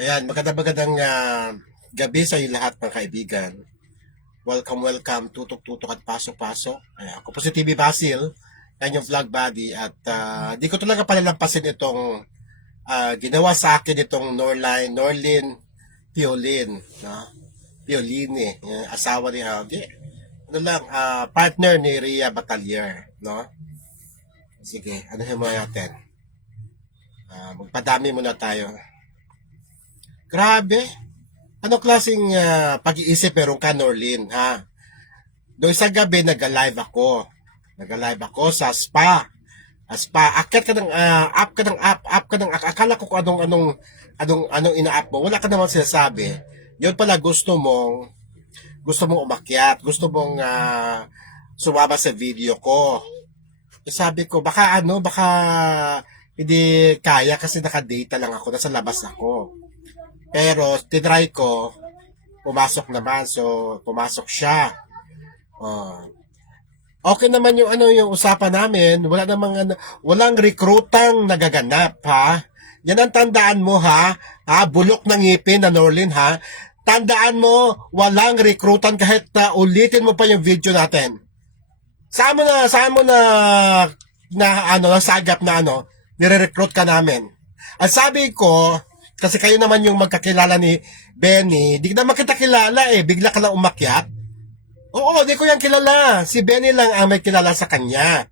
Ayan, magandang gabi sa inyo lahat mga kaibigan. Welcome, tutok-tutok at pasok-pasok. Ayan, ako po si TV Basil, yan yung vlog buddy at di ko talaga palalampasin itong ginawa sa akin itong Norlin Piolin, no? Piolini, yung asawa ni Aldi. Ano lang, partner ni Ria Batalier, no? Sige, ano yung mga natin? Magpadami muna tayo. Grabe. Ano klaseng pag-iisip meron ka, Norlin, ha? Noong isang gabi, nag-live ako. Nag-live ako sa spa. Spa. Akyat ka ng, up ka ng, akala ko kung anong ina-up mo. Wala ka naman sinasabi. Yun pala gusto mong umakyat. Gusto mong sumama sa video ko. Sabi ko, baka hindi kaya kasi naka-data lang ako. Nasa labas ako. Pero tinry ko, pumasok naman. So, pumasok siya. Oh. Okay naman yung usapan namin. Walang rekrutang nagaganap, ha? Yan ang tandaan mo, ha? Bulok ng ngipin na Norlin, ha? Tandaan mo, walang rekrutan kahit ulitin mo pa yung video natin. Saan mo nasagap na nire-recruit ka namin. Ang sabi ko, kasi kayo naman yung magkakilala ni Benny, di naman kita kilala bigla ka lang umakyat. Oo, di ko yan kilala. Si Benny lang ang may kilala sa kanya.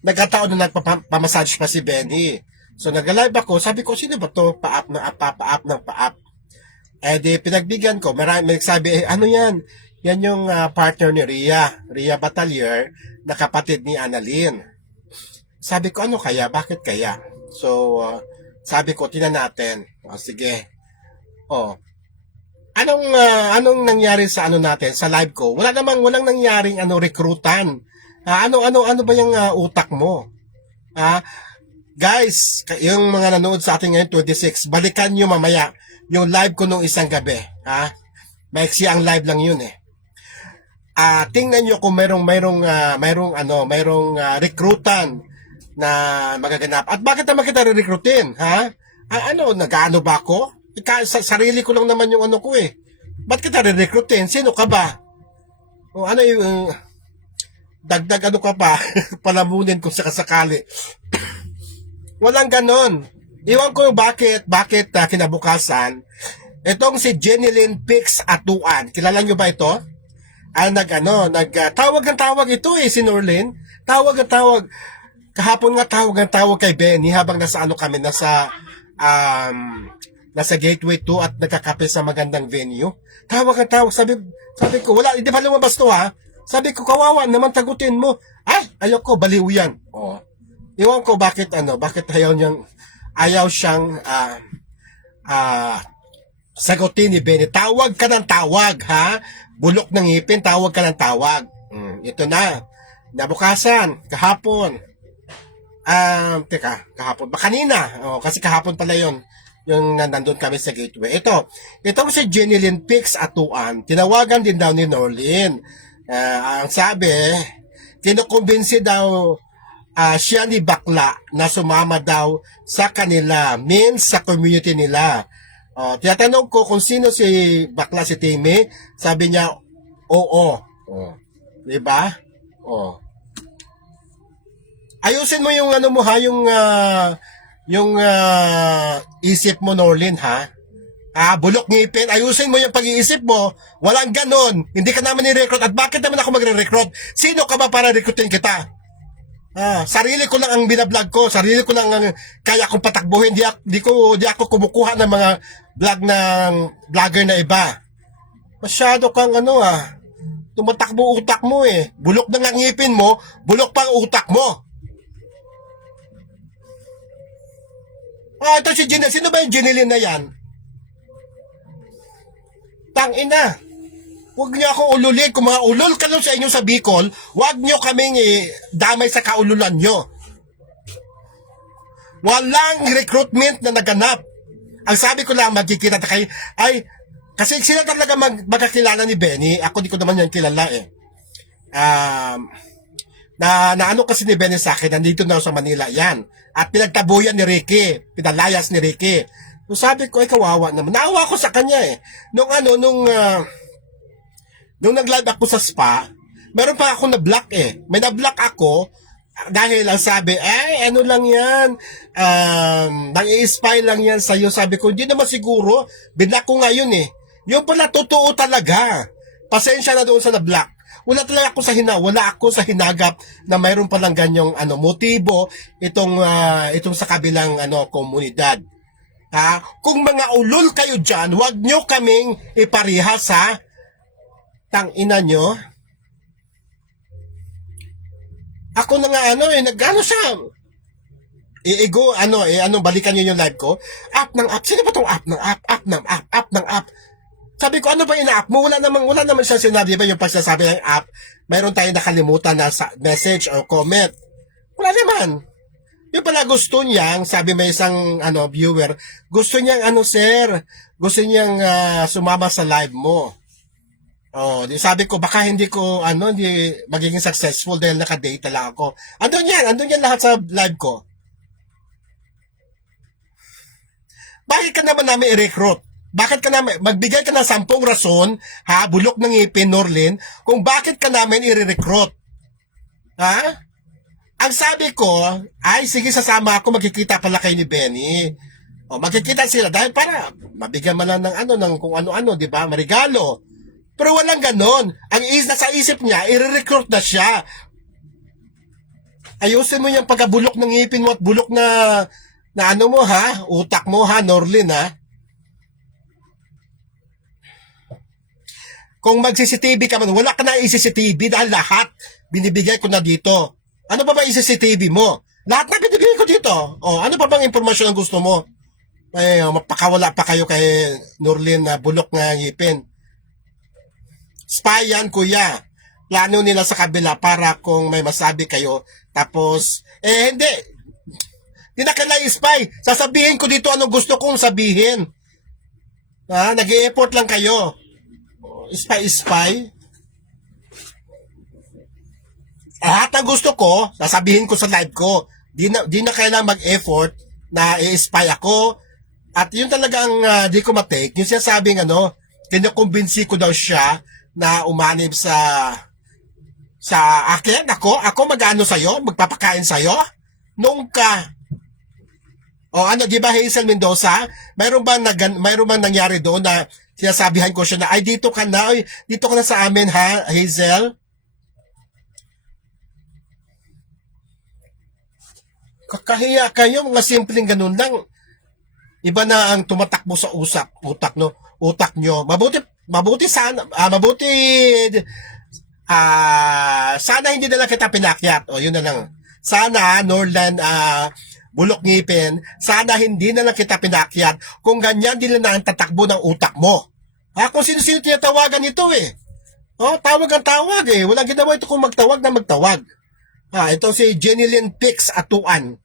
Nagkataon na nagpapamassage pa si Benny. So nag-live ako, sabi ko, sino ba to? Paap ng paap. Di pinagbigyan ko, marami nagsabi, ano yan? Yan yung partner ni Ria Batalier, na kapatid ni Annalyn. Sabi ko, ano kaya? Bakit kaya? So, sabi ko, tinan natin. Sige. Anong nangyari sa natin, sa live ko? Walang nangyaring rekrutan. Ano ba yung utak mo? Guys, yung mga nanood sa atin ngayon, 26, balikan nyo mamaya yung live ko nung isang gabi. Maiksi ang live lang yun tingnan nyo kung mayroong rekrutan na magaganap. At bakit naman kita re-recruitin, nag-ano ba ako? Sa sarili ko lang naman yung ko Ba't kita re-recruitin? Sino ka ba? O ano yung dagdag ka pa? Palamunin kung sakasakali. Walang ganon. Iwan ko bakit kinabukasan. Itong si Jenilyn Pix Atuan. Kilala nyo ba ito? Tawag ng tawag ito si Norlin. Tawag. Kahapon nga tawag kay Benny habang nasa kami, nasa Gateway 2 at nagkakape sa magandang venue. Tawag. Sabi ko, wala, hindi pa lumabas to Sabi ko, kawawa naman, tagutin mo. Ayoko, baliw yan. Iwan ko bakit ayaw siyang sagutin ni Benny. Tawag ka ng tawag, Bulok ng ngipin, tawag ka ng tawag. Ito na. Nabukasan, kahapon. Kahapon. Kanina. Kasi kahapon pala yon yung nandun kami sa Gateway. Itong si Jenilyn Pix Atuan, tinawagan din daw ni Norlin. Ang sabi, kinukumbinsi daw siya ni Bakla na sumama daw sa kanila, means sa community nila. Tinatanong ko kung sino si Bakla, si Timmy. Sabi niya, oo. Diba? Ayusin mo yung yung isip mo, Norlin, bulok ngipin. Ayusin mo yung pag-iisip mo. Walang ganon. Hindi ka naman ni-recruit. At bakit naman ako magre-recruit? Sino ka ba para recruitin kita? Sarili ko lang ang binablog ko. Sarili ko lang ang kaya kong patakbuhin. Di ako kumukuha ng mga vlog ng vlogger na iba. Masyado kang tumatakbo utak mo Bulok na ng ngipin mo, bulok pang utak mo. Ito si Jenilyn. Sino ba yung Jenilyn na yan? Tangina. Huwag niyo ako ululin. Kung mga ulol ka lang sa inyo sa Bicol, huwag niyo kaming damay sa kaululan niyo. Walang recruitment na naganap. Ang sabi ko lang, magkikita kayo, kasi sila talaga magkakilala ni Benny. Ako di ko naman yan kilala Na ano kasi ni Benny sa akin, nandito na sa Manila yan. At pinagtabuyan ni Ricky, pinalayas ni Ricky. So sabi ko, ay kawawa naman. Naawa ko sa kanya eh. Nung nag-live ako sa spa, meron pa ako na-block eh. May na-block ako dahil ang sabi, ay ano lang yan, nang-i-spy lang yan sa'yo. Sabi ko, hindi naman siguro, binlock ko ngayon eh. Yung pala, totoo talaga. Pasensya na doon sa na-block. Wala ako sa hinagap na mayroon palang ganyang motibo itong sa kabilang komunidad. Kung mga ulol kayo diyan, wag nyo kaming iparihas ha. Tang ina nyo. Ako na nga nagano siya. Balikan nyo yung live ko. App ng app. Sino ba tong app ng app? App ng app. Sabi ko, ano ba ina-app mo? Wala naman siya sinabi, ba yung pagsasabi ng app, mayroon tayong nakalimutan na message or comment. Wala naman. Yung pala gusto niyang, sabi may isang viewer, gusto niyang sir, gusto niyang sumama sa live mo. Sabi ko, baka hindi magiging successful dahil naka-date lang ako. Andun yan lahat sa live ko. Bakit ka naman namin i-recruit? Bakit ka namin, magbigay ka ng 10 rason, bulok ng ngipin, Norlin, kung bakit ka namin i-recruit. Ang sabi ko, ay sige sasama ako, magkikita pala kayo ni Benny. Magkikita sila dahil para mabigyan man lang ng kung ano-ano, di ba? Marigalo. Pero walang ganon. Nasa isip niya, i-recruit na siya. Ayusin mo yung pagkabulok ng ngipin mo at bulok na mo utak mo Norlin Kung mag-CCTV ka man, wala ka na i-CCTV dahil lahat binibigay ko na dito. Ano pa ba i-CCTV mo? Lahat na binibigay ko dito. Ano pa bang impormasyon ang gusto mo? Mapakawala pa kayo kay Norlin na bulok na ngipin. Spy yan, kuya. Plano nila sa kabila para kung may masabi kayo. Tapos, hindi. Hindi na kailangan i-spy. Sasabihin ko dito anong gusto kong sabihin. Nag-i-effort lang kayo. Spy. Lahat ang gusto ko, sasabihin ko sa live ko. Di na kailangan mag-effort na i-spy ako. At yun talaga ang di ko matake. Yung sinasabing kinukumbinsi ko daw siya na umanib sa akin. Ako mag-ano sa'yo? Magpapakain sa'yo? Nung ka. Di ba Hazel Mendoza? Mayroon bang nangyari doon na sinasabihan ko siya na, ay dito ka na sa amin Hazel? Kakahiya kayo, mga simpleng ganun lang. Iba na ang tumatakbo sa utak nyo. Mabuti sana, sana hindi na lang kita pinakyat. Yun na lang. Sana, Norland, bulok ngipin, sana hindi na lang kita pinakyat kung ganyan din na ang tatakbo ng utak mo. Kung sino-sino tinatawagan ito tawag ang tawag Walang ginawa ito kung magtawag na magtawag. Ito si Jenilyn Pix Atuan.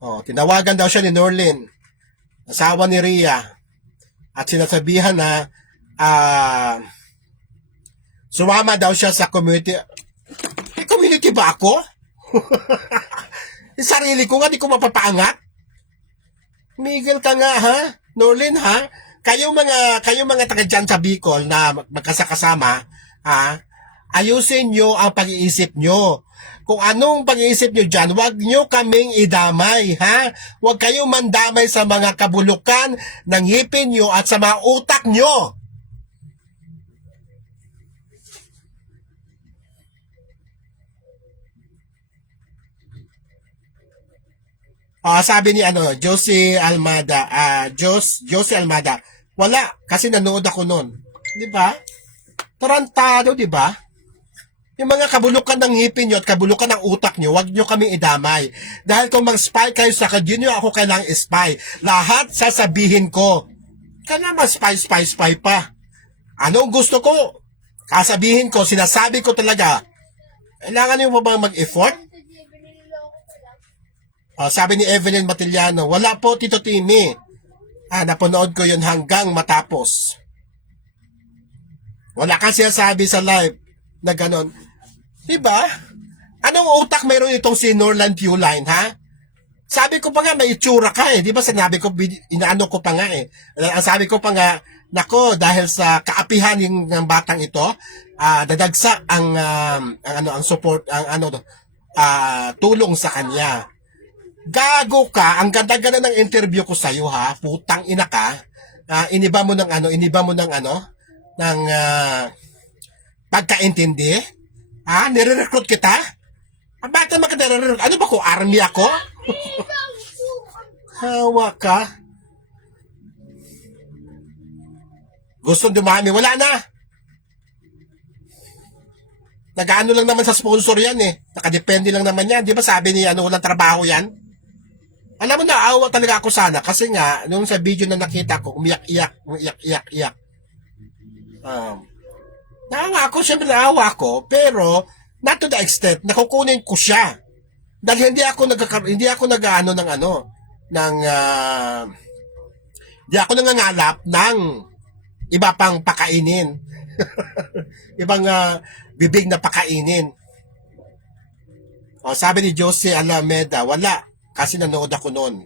Tinawagan daw siya ni Norlin, asawa ni Rhea. At sinasabihan na sumama daw siya sa community. Community ba ako? Yung sarili ko nga, di ko mapapaangat. Miguel ka nga Norlin Kayo mga taga dyan sa Bicol na magkasakasama, ayusin nyo ang pag-iisip nyo. Kung anong pag-iisip nyo dyan, huwag nyo kaming idamay, Huwag kayong mandamay sa mga kabulukan ng ngipin nyo at sa mga utak nyo. Sabi ni Josie Almada, Josie Almada, wala, kasi nanood ako noon. Di ba? Tarantado, di ba? Yung mga kabulukan ng ngipin nyo at kabulukan ng utak nyo, wag nyo kaming idamay. Dahil kung mag-spy kayo sa kadyo nyo, ako kailangang spy. Lahat sasabihin ko. Kaya naman spy pa. Anong gusto ko? Kasabihin ko, sinasabi ko talaga. Kailangan nyo ba mag-effort? Sabi ni Evelyn Matiliano, wala po Tito Timmy. Napanood ko yun hanggang matapos. Wala kang sinasabi sa live na ganon. Diba? Anong utak mayroon itong si Norland Puline, ha? Sabi ko pa nga, may itsura ka eh. Di ba sinabi ko, inaano ko pa nga eh. Ang sabi ko pa nga, nako, dahil sa kaapihan ng batang ito, dadagsa ang support, tulong sa kanya. Gago ka, ang ganda-ganda ng interview ko sa'yo ha, putang ina ka. Iniba mo ng ng pagkaintindi. Nire-recruit kita? Bakit naman ka nire-recruit? Ano ba ko, army ako? Hawa ka. Gusto dumami, wala na. Nag-ano lang naman sa sponsor yan eh. Nakadepende lang naman yan. Di ba sabi ni walang trabaho yan? Alam mo na, awa talaga ako sana. Kasi nga, nung sa video na nakita ko, umiyak-iyak. Naawa ako, syempre naawa ako. Pero, not to the extent, nakukunin ko siya. Dahil hindi ako nangangalap ng iba pang pakainin. Ibang bibig na pakainin. Sabi ni Jose Alameda, wala. Kasi nanood ako noon.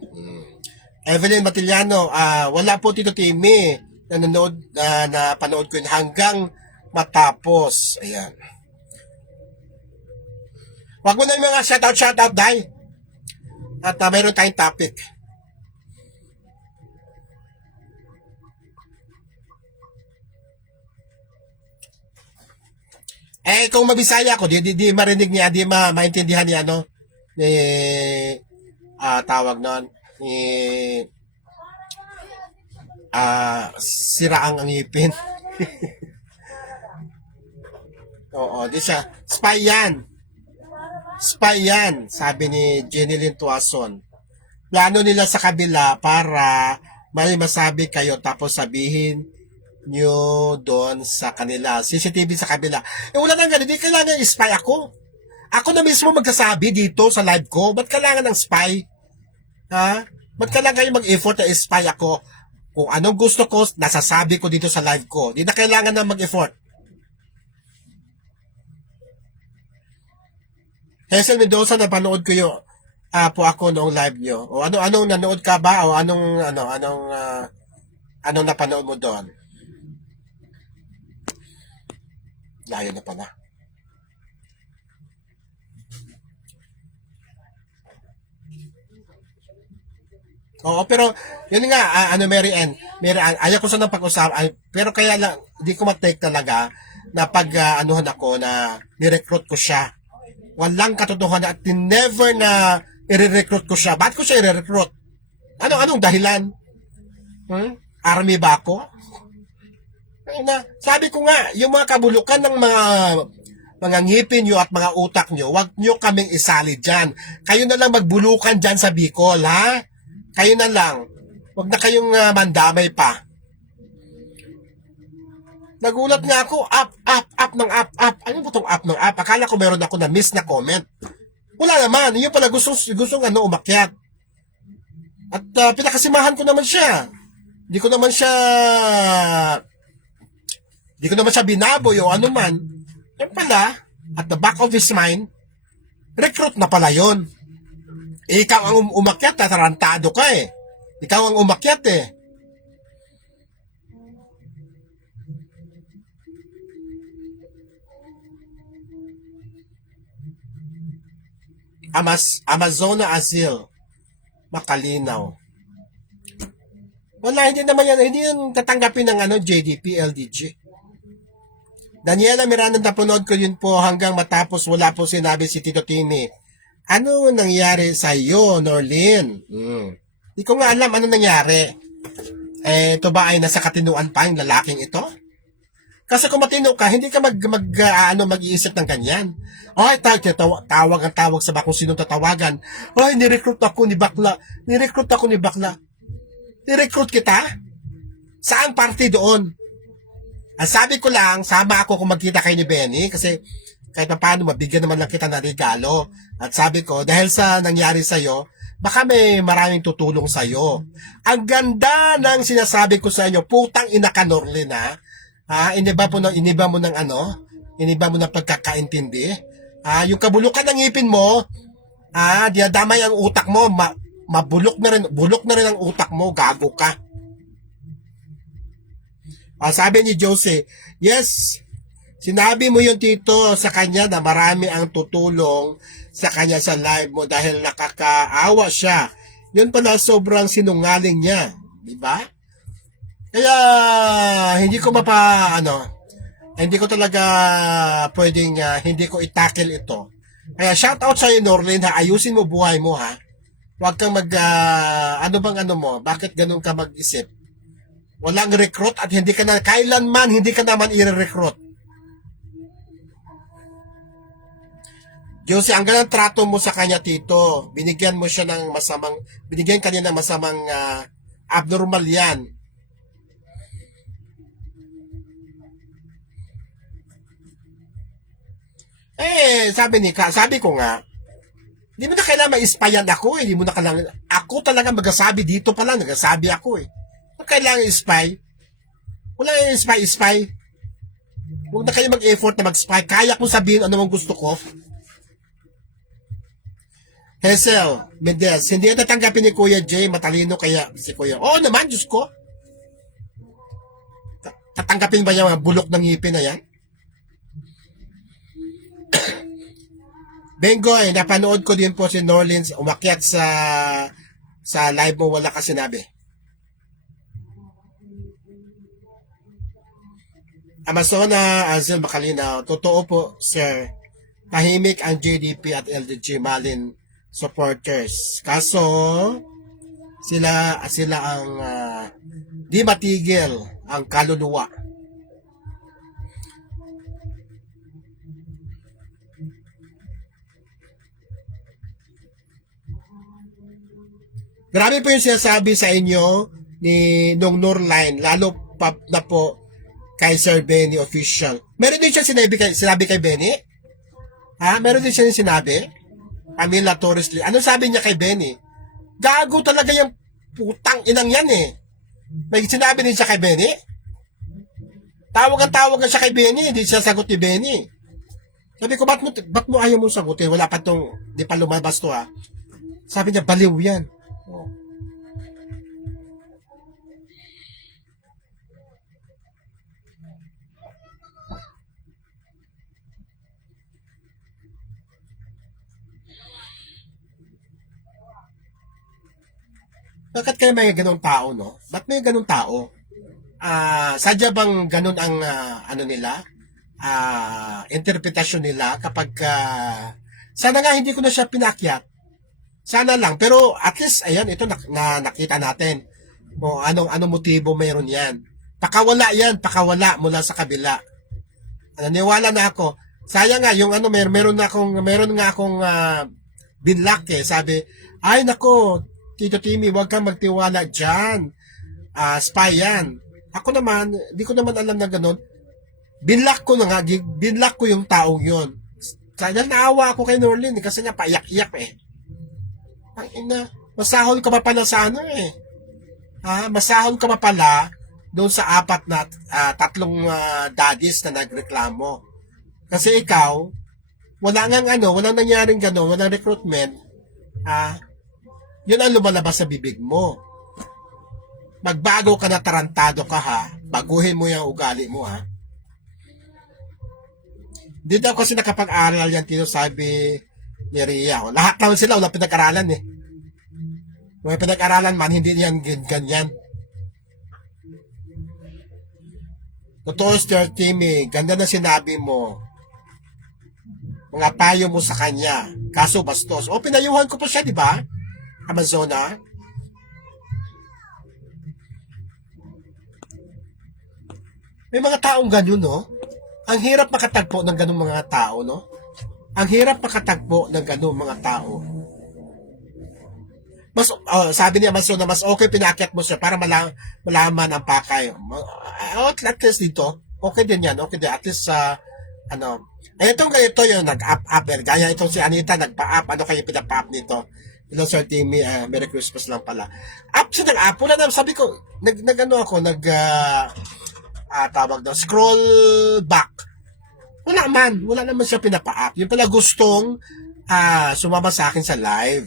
Evelyn Matiliano, wala po Tito Timmy. Na panood ko yun hanggang matapos. Ayan. Wag mo na yung mga shoutout, Day. At mayroon tayong topic. Kung mabisaya ko, di marinig niya, di maintindihan niya, ni, tawag nun, ni, siraang ang ngipin. Oo, di siya. Spy yan, sabi ni Jenny Lynn Tuason. Plano nila sa kabila para may masabi kayo tapos sabihin nyo doon sa kanila. CCTV sa kabila. Wala nang ganun. Di kailangan spy ako. Ako na mismo magsasabi dito sa live ko. Ba't kailangan ng spy? Ha? Ba't kailangan kayo mag-effort na spy ako? Kung anong gusto ko, nasasabi ko dito sa live ko. Di na kailangan na mag-effort. Hazel Mendoza, napanood ko yung po ako noong live nyo. O anong nanood ka ba? O anong napanood mo doon? Layo na pala. Oo, pero yun nga, Mary Ann, ayaw ko sana pag-usapan, pero kaya lang, hindi ko matake talaga na pag-anuhan ako na nirecruit ko siya. Walang katotohanan at never na i-recruit ko siya. Bakit ko siya i-recruit? Anong dahilan? Army ba ako? Sabi ko nga, yung mga kabulukan ng mga ngipin nyo at mga utak nyo, wag nyo kaming isali dyan. Kayo na lang magbulukan dyan sa Bicol, ha? Kayo na lang. Wag na kayong mandamay pa. Nagulat nga ako, up ng up. Ano ba itong up ng up? Akala ko meron ako na miss na comment. Wala naman, yun pala gustong umakyat. At pinakasimahan ko naman siya. Di ko naman siya binaboy o ano man. Yan pala, at the back of his mind, recruit na pala yun. Ikaw ang umakyat, tarantado ka eh. Ikaw ang umakyat eh. Amazona Azil, Makalinaw. Wala, hindi naman yan. Hindi yung tatanggapin ng JDP, LDG. Daniela Miranda, napanood ko yun po hanggang matapos wala po sinabi si Tito Tini. Ano nangyari sa iyo, Norlin? Hindi ko nga alam ano nangyari. Ito ba ay nasa katinuan pa yung lalaking ito? Kasi kung matino ka, hindi ka mag-iisip ng ganyan. Ay, tawag sa bakong sinong tatawagan. Ay, nirecruit ako ni bakla. Nirecruit kita? Saang party doon? Ang sabi ko lang, sama ako kung magkita kayo ni Benny kasi kahit pa paano mabigyan naman lang kita ng regalo. At sabi ko, dahil sa nangyari sa'yo, baka may maraming tutulong sa'yo. Ang ganda ng sinasabi ko sa inyo, putang ina ka, Norlin, ha? Iniba mo ng pagkakaintindi. Yung kabulukan ng ngipin mo, dinadamay ang utak mo, bulok na rin ang utak mo, gago ka. Sabi ni Jose, yes, sinabi mo yun Tito sa kanya na marami ang tutulong sa kanya sa live mo dahil nakakaawa siya. Yun pala sobrang sinungaling niya, di ba? Kaya hindi ko hindi ko talaga pwedeng hindi ko i-tackle ito. Kaya shout out sa iyo Norlin ha, ayusin mo buhay mo ha. Huwag kang bakit ganun ka mag-isip? Walang recruit at kailanman hindi ka naman i-recruit. Jose, ang ganang trato mo sa kanya, Tito. Binigyan ka niya ng masamang abnormal yan. Sabi ko nga, hindi mo na kailangan ma-spyan ako eh. Hindi mo na kailangan, ako talaga magsasabi dito pa lang, nagsasabi ako eh. Hindi kailangan i-spy. Wala yung spy. Huwag na kayo mag-effort na mag-spy. Kaya kong sabihin ano ang gusto ko. Hazel, Mendez, hindi yan tatanggapin ni Kuya Jay, matalino kaya si Kuya. Oo naman, Diyos ko. Tatanggapin ba yung mga bulok ng ngipin na yan? Bengoy, napanood ko din po si Norlins umakyat sa live mo, wala ka sinabi. Amazona Azil Makalinaw, totoo po, sir. Tahimik ang JDP at LDG Malin supporters. Kaso, sila ang di matigil ang kaluluwa. Grabe po yung sinasabi sa inyo ni Nung Nurline, lalo pa na po kay Sir Benny official. Meron din siya sinabi kay Benny? Meron din siya sinabi? Camila Torres Lee. Ano sabi niya kay Benny? Gago talaga yung putang inang yan eh. May sinabi din siya kay Benny? Tawag siya kay Benny, hindi siya sagot ni Benny. Sabi ko, ba't mo ayaw mong sagutin? Wala pa di pa lumabas to ha. Sabi niya, baliw yan. Oh. Bakit kaya may ganong tao, no? Ba't may ganong tao? Sadya bang ganon ang interpretasyon nila kapag sana nga hindi ko na siya pinakyat. Sana lang. Pero at least, ayan, ito nakita natin. Anong motibo mayroon yan. Pakawala mula sa kabila. Naniwala na ako. Sayang nga, yung meron nga akong binlock eh. Sabi, ay nako, Tito Timmy, huwag kang magtiwala dyan. Spy yan. Ako naman, di ko naman alam na ganun. Binlock ko yung taong yon. Kaya naawa ako kay Norlin kasi niya paiyak-iyak eh. Ang ina, masahol ka pa pala sa masahol ka pa pala doon sa tatlong daddies na nagreklamo. Kasi ikaw, walang nangyaring gano'n, walang recruitment, yun ang lumalabas sa bibig mo. Magbago ka na, tarantado ka ha, baguhin mo yung ugali mo ha. Hindi daw kasi nakapag-aral yan, Tino, sabi ni Ria. Lahat naman sila, wala pinag-aralan eh. May pinag-aralan man, hindi yan ganyan. Totoo, Sir Timmy, ganda na sinabi mo. Mga payo mo sa kanya. Kaso bastos. Pinayuhan ko pa siya, di ba? Amazona. May mga taong ganun, no? Ang hirap makatagpo ng ganung mga tao, no? Ang hirap makatagpo ng ganung mga tao. Sabi niya Amazona, mas okay pinakyat mo siya para malaman ang pakay. At least dito, okay din yan. Okay din. At least itong ganito yung nag-up. Gaya itong si Anita, nagpa-up. Ano kayo pinapa-up nito? Hello, Sir Timmy. Merry Christmas lang pala. Up siya nag-up. Wala na, sabi ko, tawag daw, scroll back. Wala naman siya pinapa-up. Yung pala gustong sumama sa akin sa live.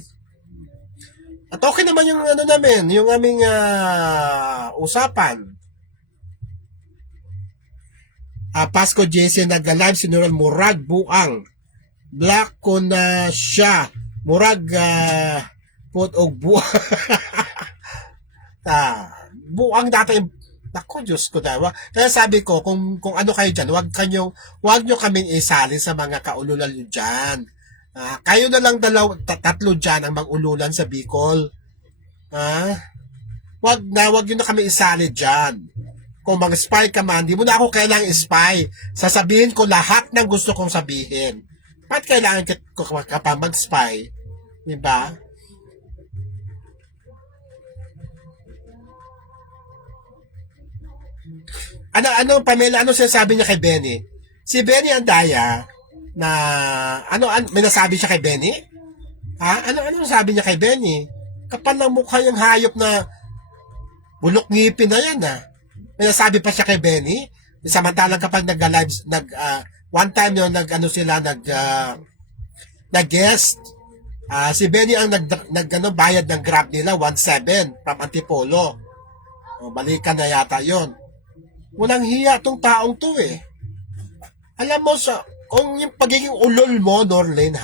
At okay naman yung ano namin, yung aming usapan. Pasko JC nag-live si Noral Murag Buang. Black ko na siya. Murag put og buang. Buang dati. Ako, Diyos ko daw. Kaya sabi ko, kung ano kayo dyan, wag nyo kaming isali sa mga kaululan nyo dyan. Kayo na lang tatlo dyan ang mag-ululan sa Bicol. Wag nyo na kami isali dyan. Kung mag-spy ka man, di mo na ako kailangang spy. Sasabihin ko lahat ng gusto kong sabihin. Ba't kailangan ka pa mag-spy? Diba? Pamela, ano sinasabi niya kay Benny? Si Benny Andaya, na, may nasabi siya kay Benny? Ano sabi niya kay Benny? Kapal ng mukha yung hayop na bulok ngipin na yan, May nasabi pa siya kay Benny? Samantalang kapag nag-live, one time yun, nag-guest, si Benny ang bayad ng Grab nila, 1.7 from Antipolo. Balikan na yata yon. Walang hiya tong taong to Alam mo, kung yung pagiging ulol mo, Norlene,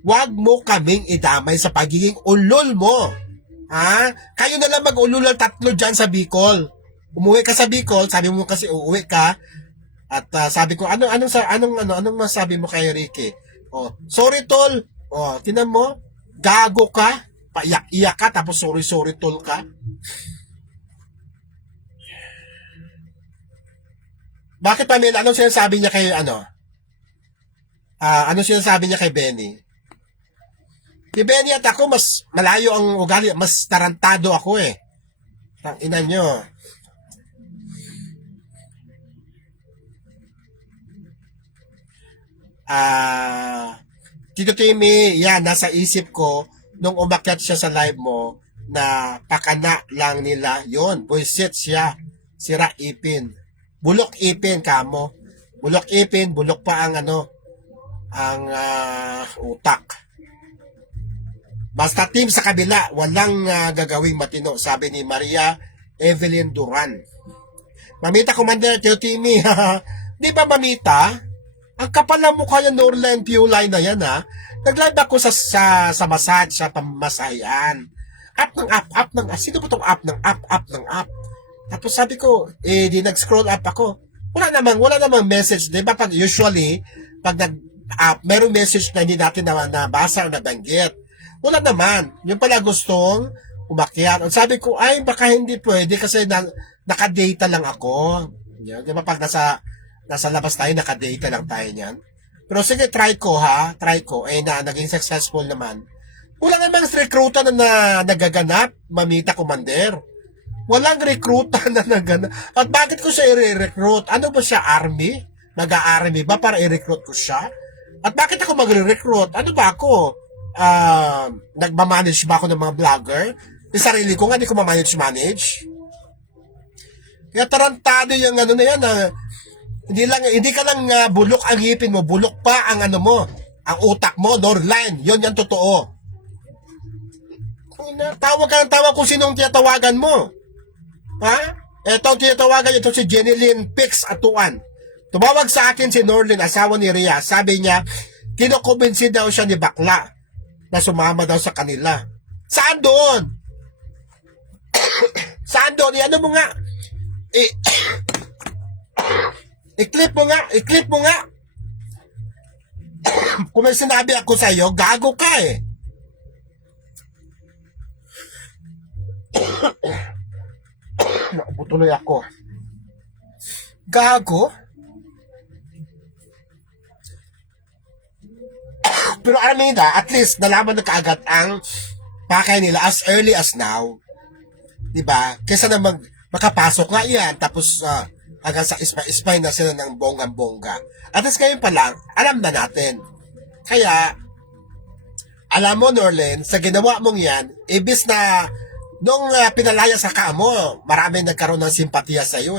wag mo kaming idamay sa pagiging ulol mo. Kayo na lang mag-ulol ang tatlo dyan sa Bicol. Umuwi ka sa Bicol, sabi mo kasi uuwi ka, at sabi ko, anong masabi mo kay Ricky? Sorry tol. Tinan mo, gago ka, paiyak-iyak ka, tapos sorry tol ka. Bakit Pamela? Anong sinasabi niya kay anong sinasabi niya kay Benny? Kay Benny at ako, mas malayo ang ugali, mas tarantado ako Tangina nyo. Tito Timmy, yan, nasa isip ko nung umakyat siya sa live mo na pakana lang nila yon. Buisit siya. Sira ipin. Bulok ipin kamo. Bulok ipin, bulok pa ang utak. Basta team sa kabila, walang gagawing matino, sabi ni Maria Evelyn Duran. Mamita Commander Tio Timmy. Di ba Mamita? Ang kapal ng mukha yung Norland Pewline na yan Nag-live ako sa massage, sa pamasayan. Up ng sino ba itong up ng up? Tapos sabi ko, di nag-scroll up ako. Wala namang message. Diba pag usually, pag merong message na hindi natin nabasa o nabanggit. Wala naman. Yung pala gustong umakyat. Sabi ko, ay baka hindi pwede kasi naka-data lang ako. Diba pag nasa labas tayo, naka-data lang tayo niyan. Pero sige, try ko. Naging successful naman. Wala namang recruiter na nagaganap, Mamita Commander. Walang recruiter na naganap. At bakit ko siya i-recruit? Ano ba siya, army? Nag-army ba para i-recruit ko siya? At bakit ako magre-recruit? Ano ba ako? Nagmamanage ba ako ng mga vlogger? Yung sarili ko nga, hindi ko ma-manage. Kaya tarantado yung na yan. Hindi ka lang bulok ang ngipin mo, bulok pa ang ang utak mo, Norline. Yun yung totoo. Tawag ka ng tawag kung sinong tinatawagan mo. Ito tinatawagan, ito si Jenilyn Pix Atuan. Tumawag sa akin si Norlin, asawa ni Rhea. Sabi niya, kinukumbinsi daw siya ni Bakla na sumama daw sa kanila. Saan doon? Saan doon? Ano mo nga? I-clip mo nga. Kung may sinabi ako sa iyo, gago ka Nakubutuloy ako. Gago? Pero alam nila, at least nalaman na kaagad ang pakay nila as early as now. Diba? Kesa na makapasok nga yan, tapos hanggang sa ispay na sila ng bonggang-bongga. At least ngayon pa lang, alam na natin. Kaya, alam mo, Norlen, sa ginawa mong yan, ibis na nung pinalaya sa ka mo, marami nagkaroon ng simpatiya sa iyo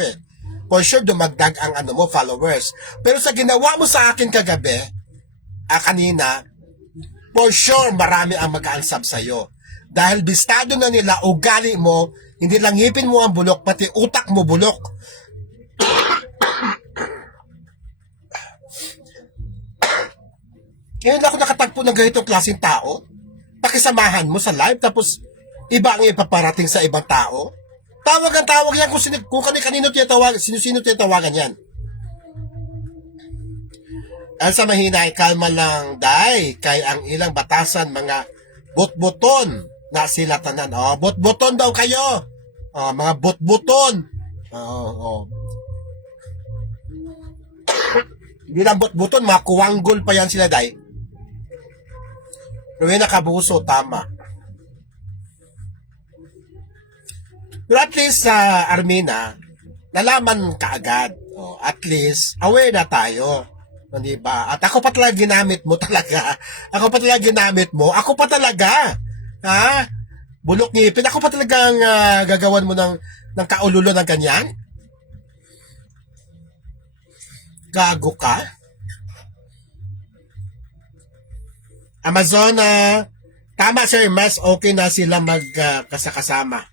for sure dumagdag ang followers. Pero sa ginawa mo sa akin kagabi, kanina, for sure marami ang mag-unsub sa'yo. Dahil bistado na nila ugali mo, hindi lang ngipin mo ang bulok, pati utak mo bulok. Ngayon ako nakatagpo ng ganitong klaseng tao. Pakisamahan mo sa live, tapos iba ang ipaparating sa ibang tao. Tawag ang tawag yan kung kanino tinatawagan, sino-sino tinatawagan yan. Ang sa mahina ay kalma lang, day, kay ang ilang batasan mga butbuton na sila tanan. Butbuton daw kayo. Mga butbuton. Hindi lang butbuton, mga kuwanggol pa yan sila, day. Rowena Cabuso, tama. Pero at least sa Armina, nalaman ka agad. At least, aware na tayo. Diba? At ako pa talaga ginamit mo talaga. Ako pa talaga. Ha? Bulok ngipin. Ako pa talagang gagawan mo ng kaululo ng ganyan? Gago ka? Amazona, tama sir, mas okay na sila magkasama.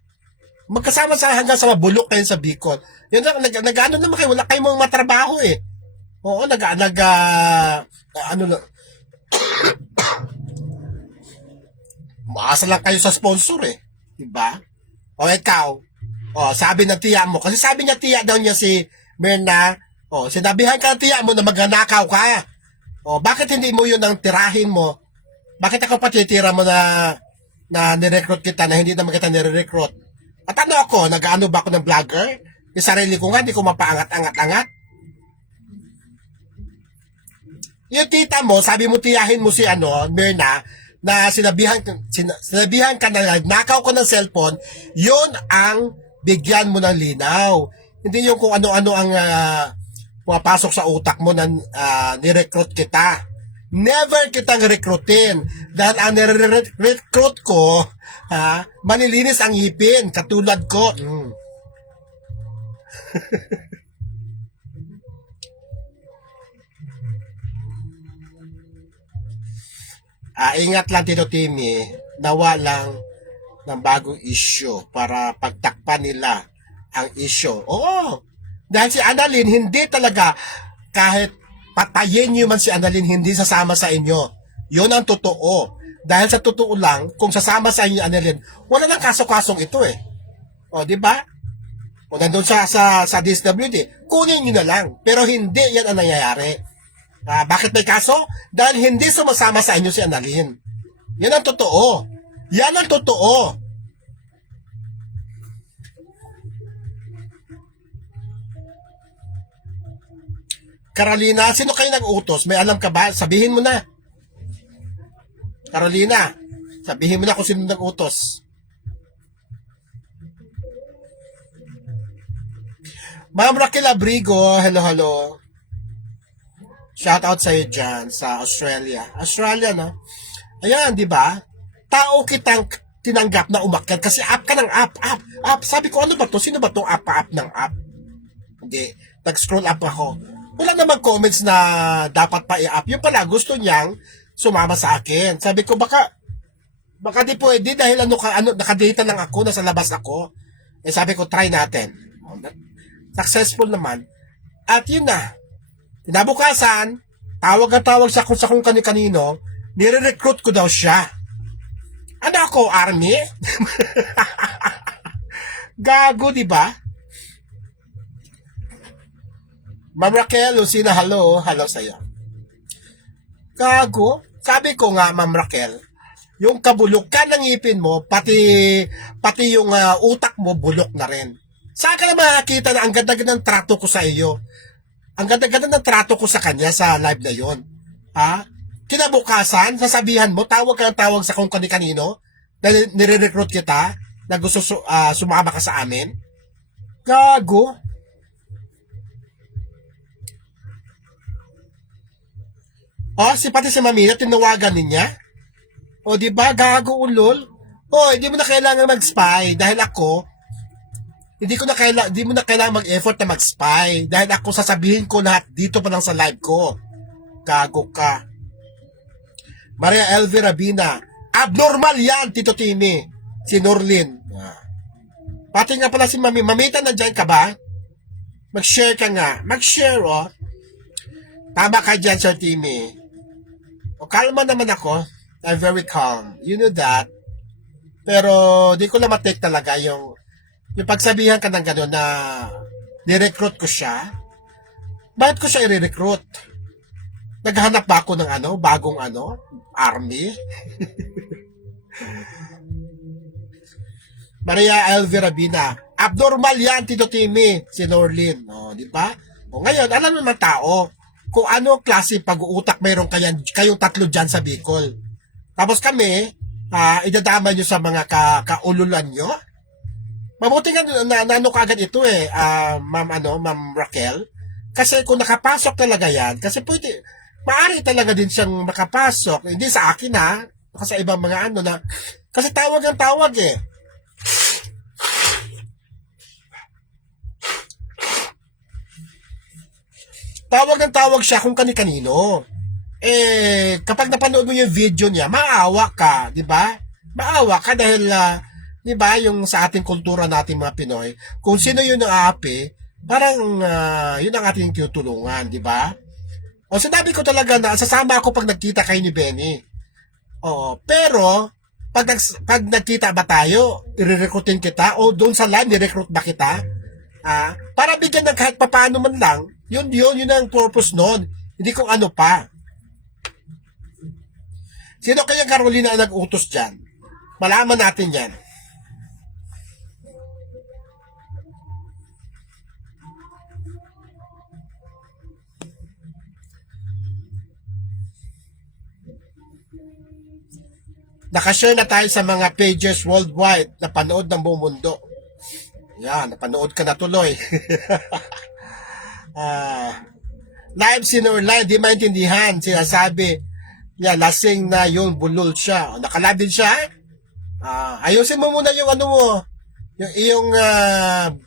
Magkasama sa hanggang sa mabulok kayo sa Bicol. Yun lang, nag-ano naman kayo, wala kayong mga matrabaho eh. Oo, maasa lang kayo sa sponsor eh. Diba? O ikaw, sabi ng tiya mo, kasi sabi niya tiya daw niya si Mirna, sinabihan ka ng tiya mo na magnanakaw ka. Bakit hindi mo yun ang tirahin mo? Bakit ako patitira mo na nirecruit kita na hindi naman kita nire-recruit? At ako, nag-ano ba ako ng vlogger? Yung sarili ko nga, di ko mapaangat-angat-angat. Yung tita mo, sabi mo tiyahin mo si Mirna, na sinabihan ka na nagnakaw ko ng cellphone, yun ang bigyan mo ng linaw. Hindi yung kung ano-ano ang pumapasok sa utak mo na nirecruit kita. Never kitang recruitin. Dahil ang nire-recruit ko, malilinis ang ngipin, katulad ko. Ingat lang Tito Timmy, nawa lang ng bagong issue para pagtakpan nila ang issue. Oo, dahil si Annalyn hindi talaga, kahit patayin nyo man si Annalyn, hindi sasama sa inyo. Yun ang totoo. Dahil sa totoo lang, kung sasama sa inyo Annalyn, wala lang kaso-kasong ito eh. Di ba? Kung nandun sa DSWD, kunin nyo na lang. Pero hindi yan ang nangyayari. Bakit may kaso? Dahil hindi sumasama sa inyo si Annalyn. Yan ang totoo. Yan ang totoo. Carolina, sino kayo nag-utos? May alam ka ba? Sabihin mo na. Carolina, sabihin mo na kung sino nag-utos. Ma'am Raquel Abrigo, hello. Shout out sa iyo dyan sa Australia. Australia, no? Ayan, di ba? Tao kitang tinanggap na umakyat kasi app ka ng app. Sabi ko, ano ba to? Sino ba tong app ng app? Hindi. Nag-scroll up ako. Wala namang comments na dapat pa i-up. Yung pala, gusto niyang sumama sa akin. Sabi ko, baka di pwede dahil nakadata lang ako, nasa labas ako. Sabi ko, try natin. Successful naman. At yun na. Kinabukasan, tawag sa kung kanino, nire-recruit ko daw siya. Ano ako, army? Gago, di ba? Ma'am Raquel, Lucina, hello sa'yo. Gago, sabi ko nga, Ma'am Raquel, yung kabulok ka ng ngipin mo, pati yung utak mo, bulok na rin. Saan ka na makakita na ang ganda-ganda ng trato ko sa iyo? Ang ganda-ganda ng trato ko sa kanya sa live na yon. Kinabukasan, sasabihan mo, tawag sa kung kanino, na nire-recruit kita, na gusto sumama ka sa amin. Gago. Pati si Mamila, tinawagan niya. Di ba, gago ulol? Hindi mo na kailangan mag-spy dahil ako, Hindi mo na kailangan mag-effort na mag-spy dahil ako sasabihin ko lahat dito pa lang sa live ko. Gago ka. Maria Elvira Bina. Abnormal yan, Tito Timmy. Si Norlin. Pati nga pala si Mami. Mamita, nandyan ka ba? Mag-share ka nga. Mag-share, oh. Tama ka dyan, Sir Timmy. O, kalma naman ako. I'm very calm. You know that. Pero, di ko na matake talaga yung pagsabihan ka ng gano'n na ni-recruit ko siya. Bakit ko siya i-recruit? Naghahanap ba ako ng bagong army? Maria Elvira Bina. Abnormal yan, Tito Timmy. Si Norlin. O, di ba? O, ngayon, alam naman tao kung ano klase pag-uutak mayroon kayong tatlo dyan sa Bicol. Tapos kami, idadama nyo sa mga kaululan nyo. Mabuti nga na kagad ito Ma'am Raquel. Kasi kung nakapasok talaga yan, kasi pwede, maaari talaga din siyang makapasok. Hindi sa akin kasi sa ibang mga kasi tawag ang tawag eh. Tawag ng tawag siya kung kani-kanino. Kapag napanood mo yung video niya, maawa ka, di ba? Maawa ka dahil di ba, yung sa ating kultura natin mga Pinoy, kung sino yun ang aapi, parang yun ang ating tutulungan, di ba? O sinabi ko talaga na sasama ako pag nagkita kayo ni Benny. Oo, pero pag nagkita ba tayo, i-recruitin kita o doon sa live ni-recruit ba kita? Para bigyan ng kahit papaano man lang, yun ang purpose noon. Hindi kung ano pa. Sino kaya Carolina ang nag-utos dyan? Malaman natin yan. Nakashare na tayo sa mga pages worldwide na panood ng buong mundo. Yan, napanood ka na tuloy. Live live, di maintindihan. Sinasabi, lasing na yun, bulol siya. Nakalab din siya. Ayusin mo muna yung mo, yung iyong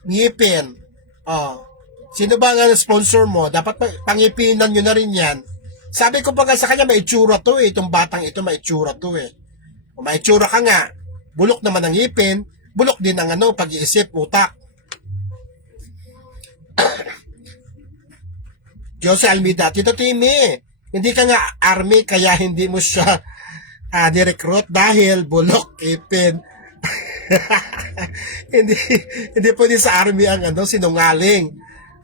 ngipin. Sino ba ang sponsor mo? Dapat pangipinan nyo na rin yan. Sabi ko pa nga sa kanya, may itsura to itong batang ito, may itsura to Kung may itsura ka nga, bulok naman ang ngipin, bulok din ang pag-iisip, utak. Jose Almeida, Tito Timmy, hindi ka nga army kaya hindi mo siya ni-recruit dahil bulok, ipin. hindi po din sa army ang sinungaling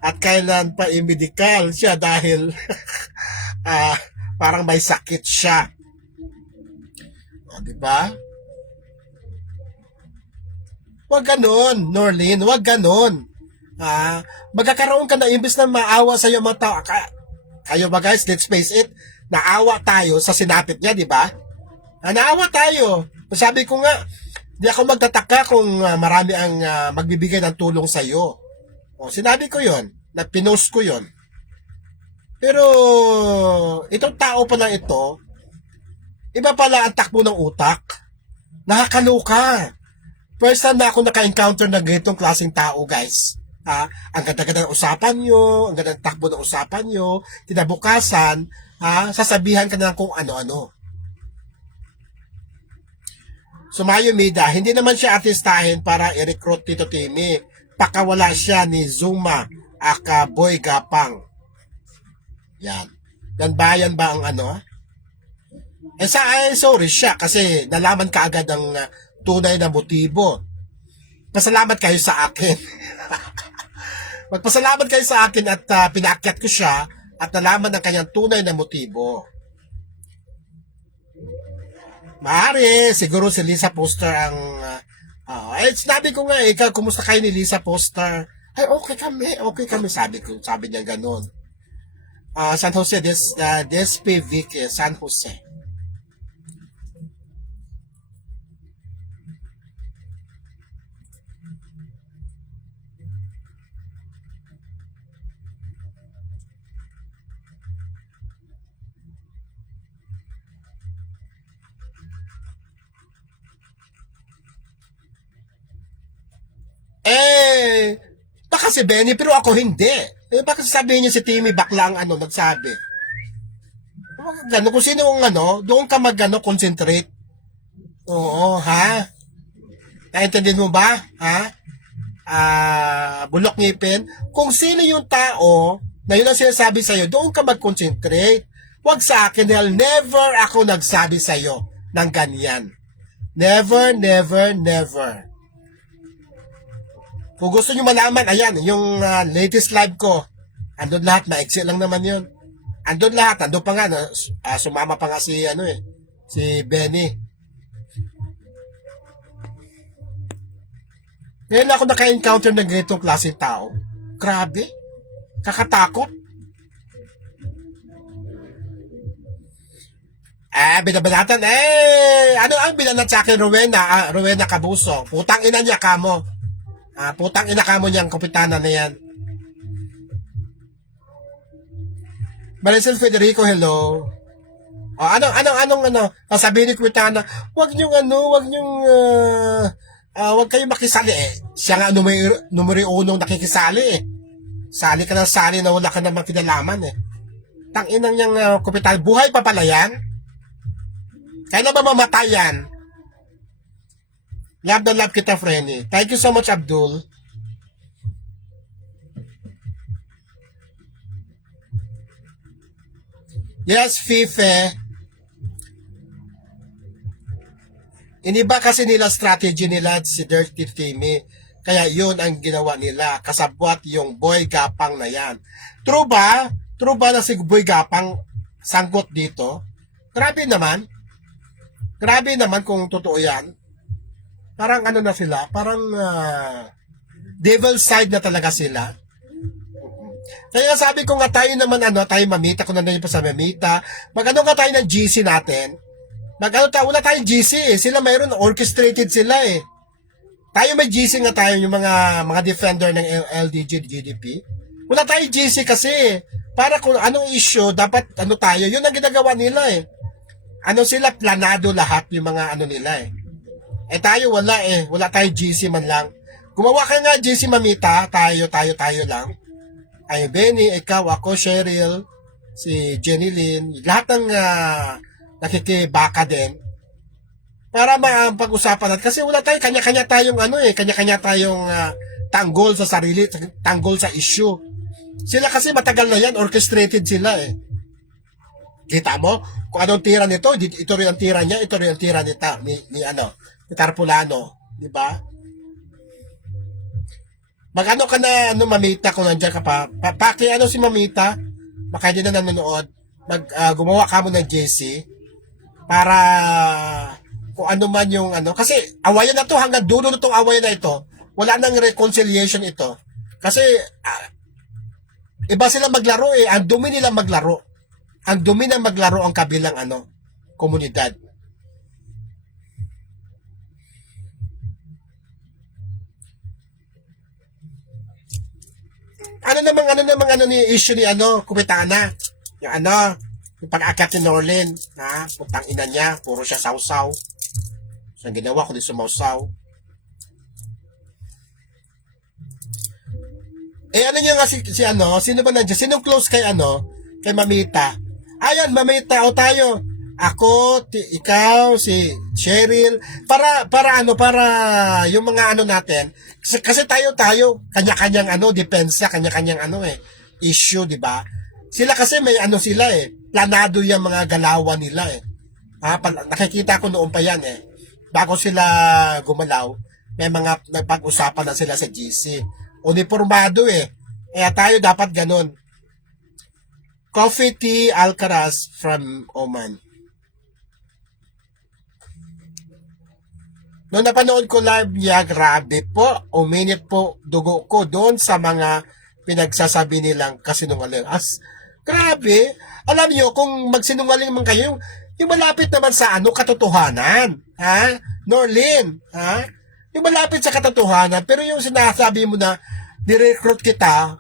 at kailan pa i-medical siya dahil parang may sakit siya. Diba? Wag ganon, Norlin, wag ganon. Magkakaroon ka na imbes na maawa sa iyo mga tao. Kayo ba guys, let's face it, naawa tayo sa sinapit niya, di ba? Naawa tayo. Sabi ko nga, di ako magtataka kung marami ang magbibigay ng tulong sa iyo. Sinabi ko yon, na pinost ko yon. Pero itong tao pala ito, iba pala ang takbo ng utak. Nakakaloka. First time na ako naka-encounter ng ganitong klaseng tao, guys. Ang ganda-ganda ng usapan nyo, ang ganda ng takbo ng usapan nyo, kinabukasan, sasabihan ka na kung ano-ano. Sumayo Mida, hindi naman siya artistahin para i-recruit Tito Timmy. Pakawala siya ni Zuma, aka Boy Gapang. Yan. Yan ba ang sorry siya kasi nalaman ka agad ang tunay na motibo. Pasalamat kayo sa akin. Magpasalamat kayo sa akin at pinaakyat ko siya at nalaman ang kanyang tunay na motibo. Maaari, siguro si Lisa Poster ang sinabi ko nga ikaw, kumusta kayo ni Lisa Poster? Ay, okay kami, sabi niya ganun. San Jose, Despevic, San Jose. baka si Benny, pero ako hindi. Eh, bakit sabihin niya si Timmy bakla ang nagsabi? Gano, kung sino ang doon ka concentrate. Oo, ha? Naintindihan mo ba? Ha? Bulok ngipin. Kung sino yung tao na yun ang sinasabi sa'yo, doon ka mag-concentrate. Huwag sa akin dahil never ako nagsabi sa'yo ng ganyan. Never, never, never. Kung gusto nyo malaman, ayan, yung latest live ko, andun lahat, maiksi lang naman yun. Andun lahat, andun pa nga, sumama pa nga si, si Benny. Ngayon ako naka-encounter ng ganitong klaseng tao. Grabe. Kakatakot. Binabalatan. Ano ang binanat sa akin, Rowena? Rowena Cabuso. Putang ina niya, kamo. Putang ina kamo niyang kapitana na yan. Maricel Federico, hello. Anong sabihin ni Kapitana, wag kayong makisali Siya nga numero unong nakikisali Sali ka ng sali na wala ka namang kinalaman Tanginang niyang Kapitana, buhay pa pala yan? Kailan ba mamatay yan? Love na love kita, Frenny. Thank you so much, Abdul. Yes, Fife. Iniba kasi nila strategy nila si Dirty Timmy. Kaya yun ang ginawa nila. Kasabwat yung boy gapang na yan. True ba? True ba na si boy gapang sangkot dito? Grabe naman. Grabe naman kung totoo yan. Parang na sila? Parang devil side na talaga sila. Kaya sabi ko nga tayo naman tayo mamita, kung nandun pa sa mamita, nga tayo ng GC natin. Wala tayong GC Sila mayroon, orchestrated sila Tayo may GC nga tayo, yung mga defender ng LDG, GDP. Wala tayong GC kasi para kung anong issue, dapat tayo, yun ang ginagawa nila sila, planado lahat yung mga nila tayo wala wala tayong GC man lang. Gumawa ka nga GC mamita, tayo lang. Ay Benny, ikaw, ako, Cheryl, si Jenny Lynn, lahat ng nakikibaka din para pag-usapan natin kasi wala tayo, kanya-kanya tayong kanya-kanya tayong tanggol sa sarili, tanggol sa issue. Sila kasi matagal na yan, orchestrated sila Kita mo? Kung anong tira nito, ito rin ang tira niya, ito rin ang tira nita, ni Tarpulano, di ba? Mag-ano ka na mamita kung nandiyan ka pa. Paki si mamita, baka hindi na nanonood. Gumawa ka mo ng JC para kung ano man yung kasi awayan na to, hanggang dulo na tong awayan na ito. Wala nang reconciliation ito. Kasi iba sila maglaro ang dumi nila maglaro. Ang dumi na maglaro ang kabilang komunidad. Ano namang ni issue ni Kumitana? Yung yung pag-akyat ni Norlin, putang ina niya, puro siya sausaw. So, ang ginawa ko din sumausaw. Ano niya nga sino ba nandiyan? Sinong close kay kay Mamita? Ayan, Mamita, o tayo. Ako, ikaw, si Cheryl, para yung mga natin, kasi tayo, kanya-kanyang depensa, kanya-kanyang issue, di ba? Sila kasi may sila planado yung mga galawan nila nakikita ko noon pa yan bago sila gumalaw, may mga nagpag-usapan na sila sa GC. Uniformado kaya tayo dapat ganun. Coffee Tea Alcaraz from Oman. Noong napanood ko live niya, grabe po, uminit po dugo ko doon sa mga pinagsasabi nilang kasinungaling. Grabe, alam niyo, kung magsinungaling man kayo, yung malapit naman sa katotohanan, Norlin, yung malapit sa katotohanan, pero yung sinasabi mo na, nirecruit kita,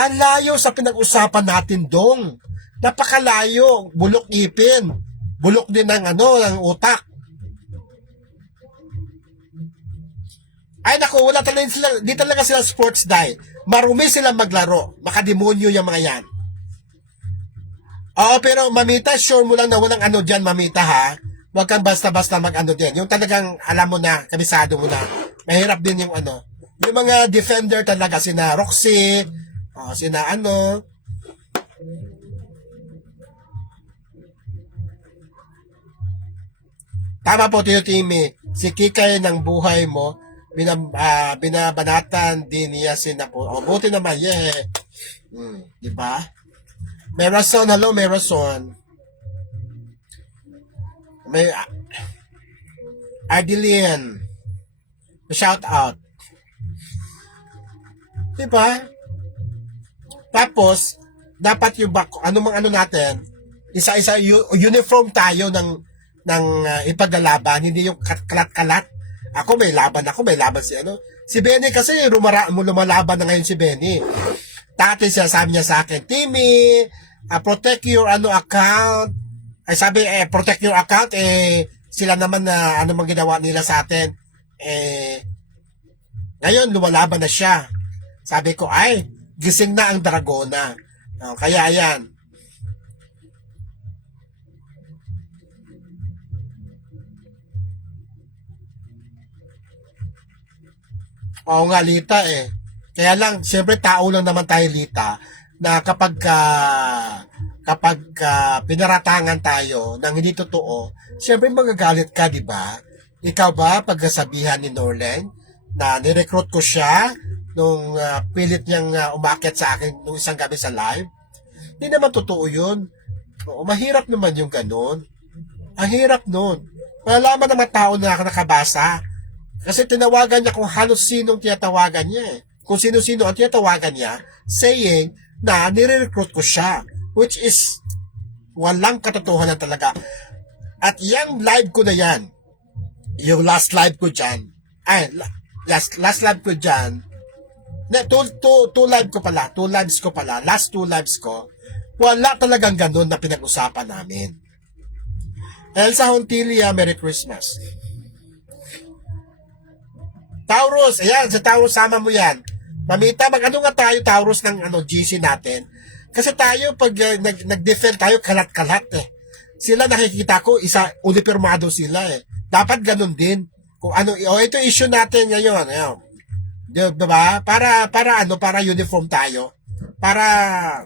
ang layo sa pinag-usapan natin dong. Napakalayo, bulok ipin, bulok din ng ng utak. Ay naku, wala talaga sila, di talaga sila sports die. Marumi sila maglaro. Makademonyo yung mga yan. Oo, pero mamita, sure mo lang na walang ano dyan, mamita ha. Huwag kang basta-basta mag-ano din. Yung talagang alam mo na, kabisado mo na. Mahirap din yung ano. Yung mga defender talaga, sina Roxy, sina ano. Tama po, Tito Timmy. Si Kikay ng buhay mo, binabanatan din niya sinapo. O, buti naman, yeah. Di ba? May rason, hello, may rason. May Ardeline. Shout out. Di ba? Tapos, dapat yung ano ano natin, isa-isa uniform tayo ng ipaglalaban, hindi yung kalat-kalat. Ako may laban si ano. Si Benny kasi lumalaban na ngayon si Benny. Dati siya sabi niya sa akin, Timmy, protect your account. Ay sabi, protect your account, sila naman na ano mang ginawa nila sa atin. Ngayon lumalaban na siya. Sabi ko, ay, gising na ang Dragona. Kaya yan. Oo nga, Lita eh. Kaya lang, siyempre tao lang naman tayo, Lita, na kapag pinaratangan tayo ng hindi totoo, siyempre magagalit ka, di ba? Ikaw ba, pagkasabihan ni Norlen, na nirecruit ko siya nung pilit niyang umakyat sa akin nung isang gabi sa live? Hindi naman totoo yun. Oo, mahirap naman yung ganun. Ang hirap nun. Malalaman ng mga tao na nakabasa. Kasi tinawagan niya kung halos sinong tiyatawagan niya eh. Kung sino-sino ang tiyatawagan niya, saying na nire-recruit ko siya. Which is, walang katotohanan talaga. At yung live ko na yan, yung last live ko dyan, last live ko dyan, two lives ko pala, last two lives ko, wala talagang ganun na pinag-usapan namin. Elsa Hontilia, Merry Christmas. Taurus, ayan, sa Taurus sama mo yan. Mamita, mag-ano nga tayo, Taurus, ng GC natin. Kasi tayo, pag nag-defend tayo, kalat-kalat eh. Sila nakikita ko, uniformado sila eh. Dapat ganun din. Kung ano, ito issue natin ngayon, ayan. Diba? Para uniform tayo. Para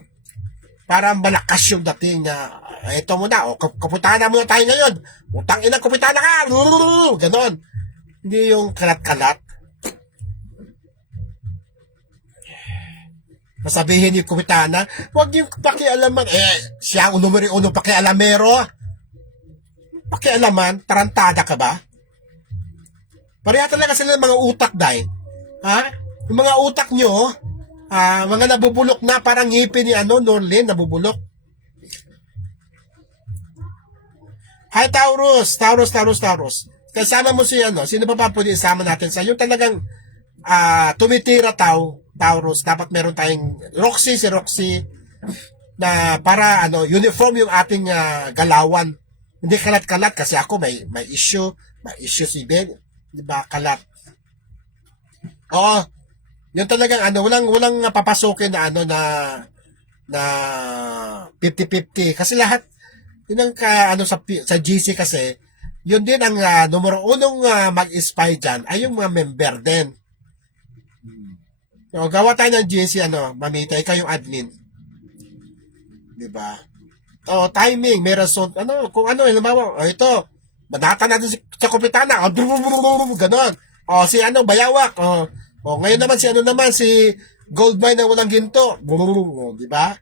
malakas yung dating na, ito muna, kaputana muna tayo ngayon. Utang ina, kaputana ka! Ganon. Hindi yung kalat-kalat. Masabihin yung kumitana, huwag yung pakialaman. Siya ang numero uno pakialamero. Pakialaman, tarantada ka ba? Pareha talaga sila ng mga utak dahil. Ha? Yung mga utak nyo, mga nabubulok na, parang ngipin ni Norlin, nabubulok. Hi Taurus. Kasama mo si sino pa pwede isama natin sa yung talagang tumitira Taurus, dapat meron tayong si Roxy na para uniform yung ating galawan. Hindi kalat-kalat kasi ako may issue si Ben, di ba, kalat. Oo. Yung talagang walang papasukin na na 50-50 kasi lahat yun ang sa GC kasi yun din ang numero unong mag-spy dyan ay yung mga member din. So, gawa tayo ng GC, Mamita, ikaw yung admin. Diba? Timing, may rason, kung halimbawa, ito, manata natin sa Kapitana, ganon. Si Bayawak, ngayon naman, si Goldmine na walang ginto, diba?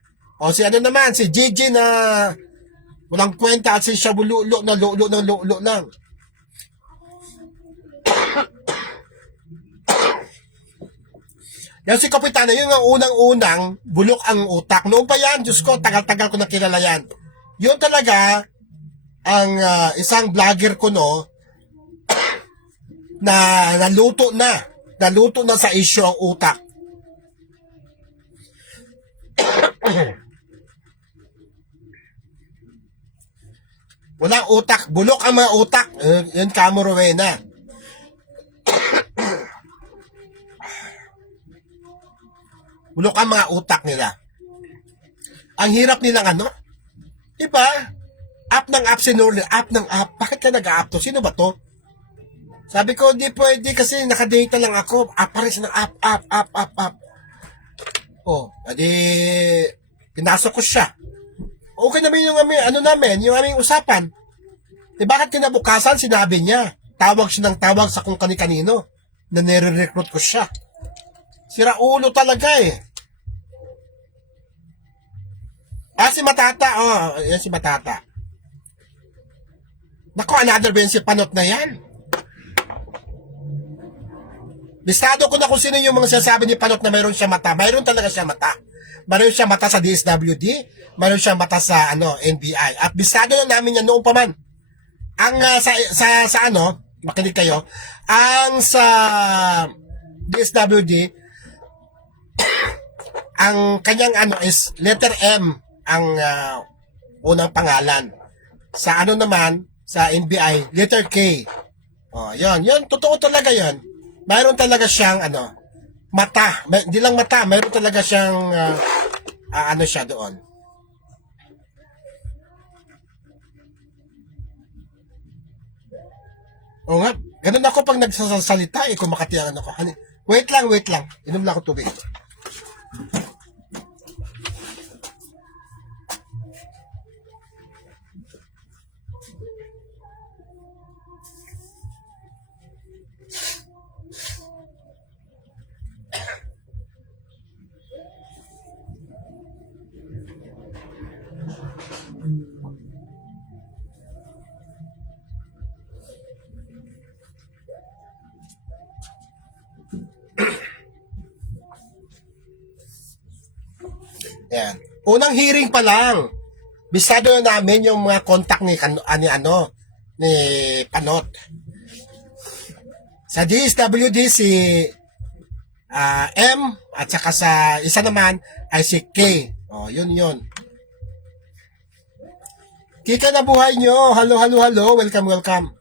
Si naman, si Gigi na walang kwenta at si Shabululo na lulo lang. Yan si Kapitana, yun ang unang-unang bulok ang utak. Noon pa yan, Diyos ko, tagal-tagal ko nakilala yan. Yun talaga, ang isang vlogger ko, na naluto na sa issue ang utak. Walang utak, bulok ang mga utak. Yun Kamo Rowena. Bulok ang mga utak nila. Ang hirap nilang ano? Diba? Up ng up si Norlin. Up ng up. Bakit ka nag-up to? Sino ba to? Sabi ko, di pwede kasi nakadata lang ako. Up pa rin siya ng up, up, up, up, up. Oh, adi, pinasok ko siya. Okay naman yung ano namin, yung aming usapan. Eh bakit kinabukasan, sinabi niya. Tawag siya ng tawag sa kung kani-kanino. Na nire-recruit ko siya. Sira ulo talaga eh. Si Matata. Oh, yan si Matata. Naku, another ba si Panot na yan? Listado ko na kung sino yung mga sinasabi ni Panot na mayroon siya mata. Mayroon talaga siya mata. Mayroon siya mata sa DSWD. Mayroon siya mata sa NBI. At listado na namin yan noong pa man. Ang sa makinig kayo, ang sa DSWD, ang kanyang is letter M ang unang pangalan. Sa naman, sa NBI, letter K. Oh, yun, totoo talaga yun. Mayroon talaga siyang mata. Hindi lang mata, mayroon talaga siyang siya doon. O nga, ganun ako pag nagsasalita kung makatiyangan ako. Wait lang. Inom lang ako tubig. Yan. Unang hearing pa lang. Bisado na namin yung mga contact ni Panot. Sa DSWD si M at saka sa isa naman ay si K. Oh, yun. Kika na buhay nyo. Hello. Welcome.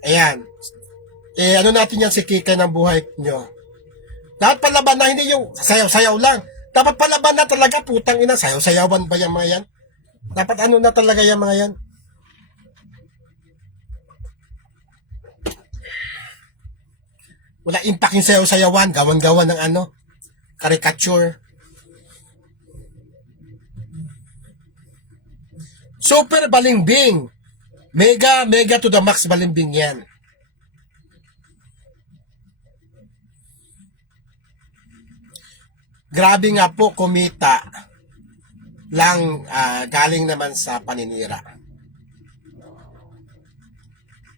Ayan. Natin yan si Kika ng buhay nyo. Dapat palaban na, hindi yung sayaw-sayaw lang. Dapat palaban na talaga, putang ina. Sayaw-sayawan ba yung mga yan? Dapat na talaga yung mga yan? Wala impact yung sayaw-sayawan. Gawan-gawan ng caricature. Super balimbing. Mega to the max balimbing yan. Grabe nga po, kumita lang galing naman sa paninira.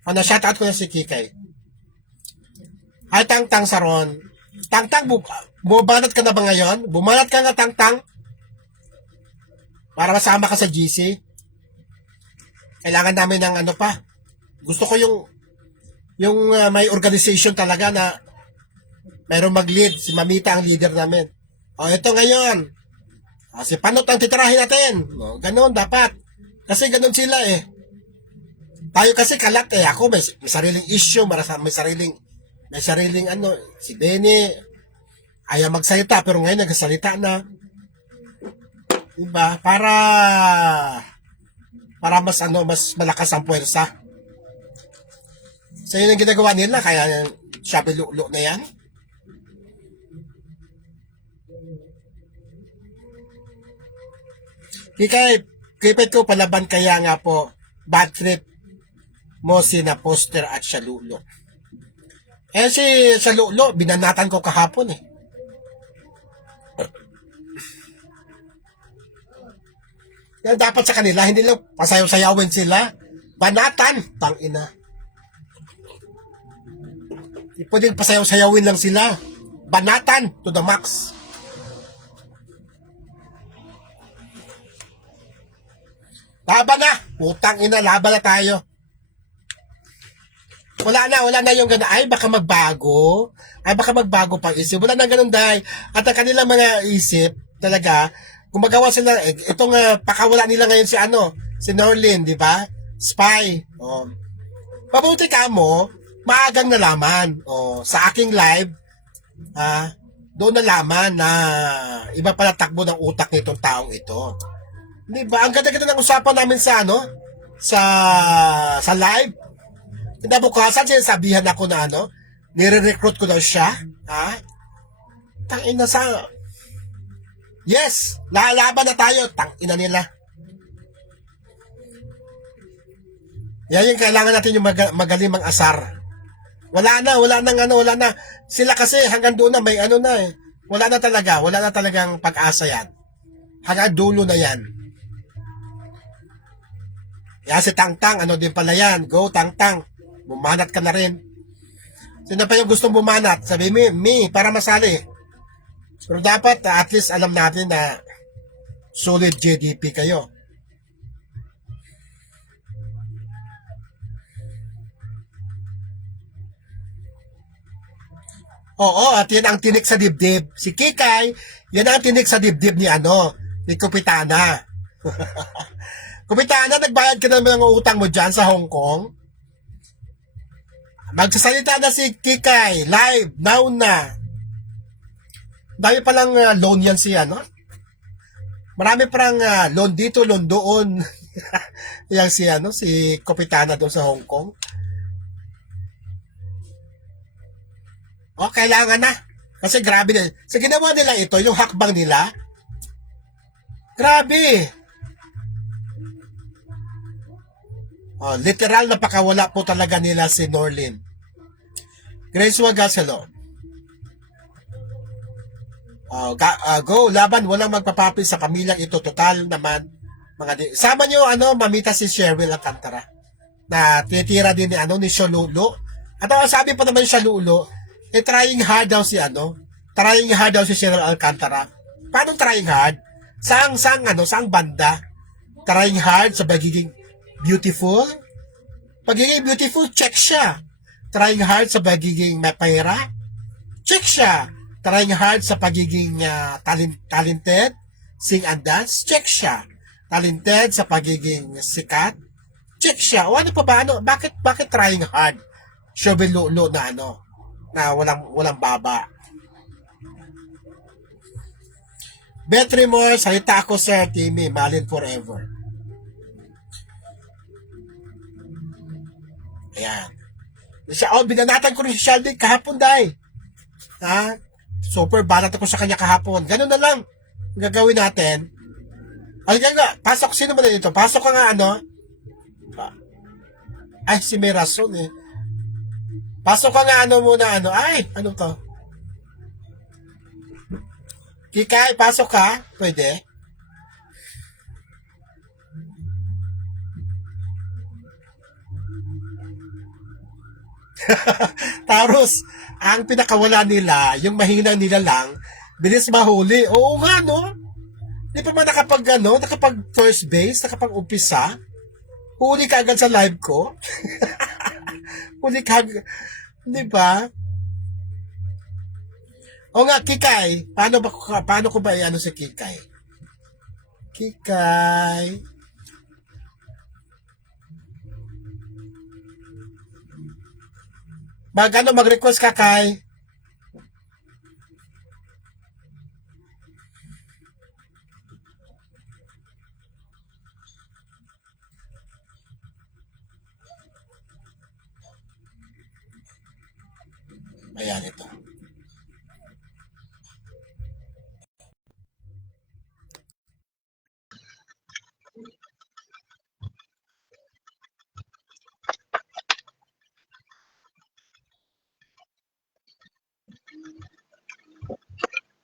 Shoutout ko na si Kikay. Ay, Tang Saron. Tang, bumanat ka na ba ngayon? Bumanat ka nga, Tang. Para masama ka sa GC. Kailangan namin ng pa. Gusto ko yung may organization talaga na mayroong mag-lead. Si Mamita ang leader namin. Ito ngayon. Si Panot ang titirahin natin. Ganon, dapat. Kasi ganon sila eh. Tayo kasi kalat eh. Ako may sariling issue, may sariling si Benny ayaw magsalita pero ngayon nagsalita na. Diba? Para mas malakas ang puwersa. So yun ang ginagawa nila kaya Shopee Lulo na yan. Kipit ko palaban kaya nga po bad trip mo sina Poster at Shalulo. Si Shalulo, binanatan ko kahapon eh. Yan dapat sa kanila, hindi lang pasayaw-sayawin sila. Banatan, tangina. Hindi pwedeng pasayaw-sayawin lang sila. Banatan to the max. Laban na! Putang ina, laban na tayo. Wala na yung gano'n. Ay, baka magbago pang isip. Wala na ganun dahil. At ang kanilang mga isip, talaga, gumagawa sila, itong pakawala nila ngayon si Norlin, di ba? Spy. Mabuti ka mo, maagang nalaman. Sa aking live, doon nalaman na iba pala takbo ng utak nitong taong ito. Di ba? Ang ganda-ganda ng usapan namin sa ano, sa live. Kinabukasan, sinasabihan ako na nire-recruit ko daw siya. Tangina sa... Yes! Lalaban na tayo. Tangina nila. Yan yung kailangan natin yung magaling mang asar. Wala na. Sila kasi hanggang doon na may Wala na talagang pag-asa yan. Hanggang dulo na yan. Yan si Tangtang, din pala yan. Go Tangtang. Bumanat ka na rin. Sino pa yung gustong bumanat? Sabi me, para masali. Pero dapat at least alam natin na solid GDP kayo. Oo, at yan ang tinik sa dibdib. Si Kikay, yan ang tinik sa dibdib ni Kupitana. Kupitana, nagbayad ka naman ng utang mo dyan sa Hong Kong? Magsasalita na si Kikay, live, now na. Dami palang loan yan Marami parang loan dito, loan doon. Yang si Kupitana doon sa Hong Kong. Kailangan na. Kasi grabe na. Sa ginawa nila ito, yung hakbang nila, grabe. Literal na pakawala po talaga nila si Norlin. Grace Wagas, hello. Go, laban, walang magpapapi sa pamilyang ito. Total naman. Sama nyo, mamita si Cheryl Alcantara. Na tinitira din ni Sholulo. At sabi pa naman Sholulo, trying hard daw si Cheryl Alcantara. Paano trying hard? Saang banda? Trying hard sa pagiging beautiful? Pagiging beautiful, check siya. Trying hard sa pagiging may pera? Check siya. Trying hard sa pagiging talented? Sing and dance? Check siya. Talented sa pagiging sikat? Check siya. O ano pa ba? Bakit trying hard? Shobelulo na na walang baba. Betrimore, salita ako Sir Timmy, Malin forever. Ayan. Binanatan ko rin si Shelby kahapon dahil. Super banat ako sa kanya kahapon. Ganun na lang. Gagawin natin. Halika nga, pasok. Sino ba na dito? Pasok ka nga Ay, si Merason eh. Pasok ka nga muna Ay, ano to? Kikay, pasok ka? Pwede? Taros, ang pinakawala nila, yung mahina nila lang, bilis mahuli. Oo nga, Di pa man nakapag first base, nakapag umpisa. Huli ka agad sa live ko. Huli ka agad. Di ba? O nga, Kikay, paano ko ba si Kikay? Kikay. Mag-request ka, Kay? Ayan, ito.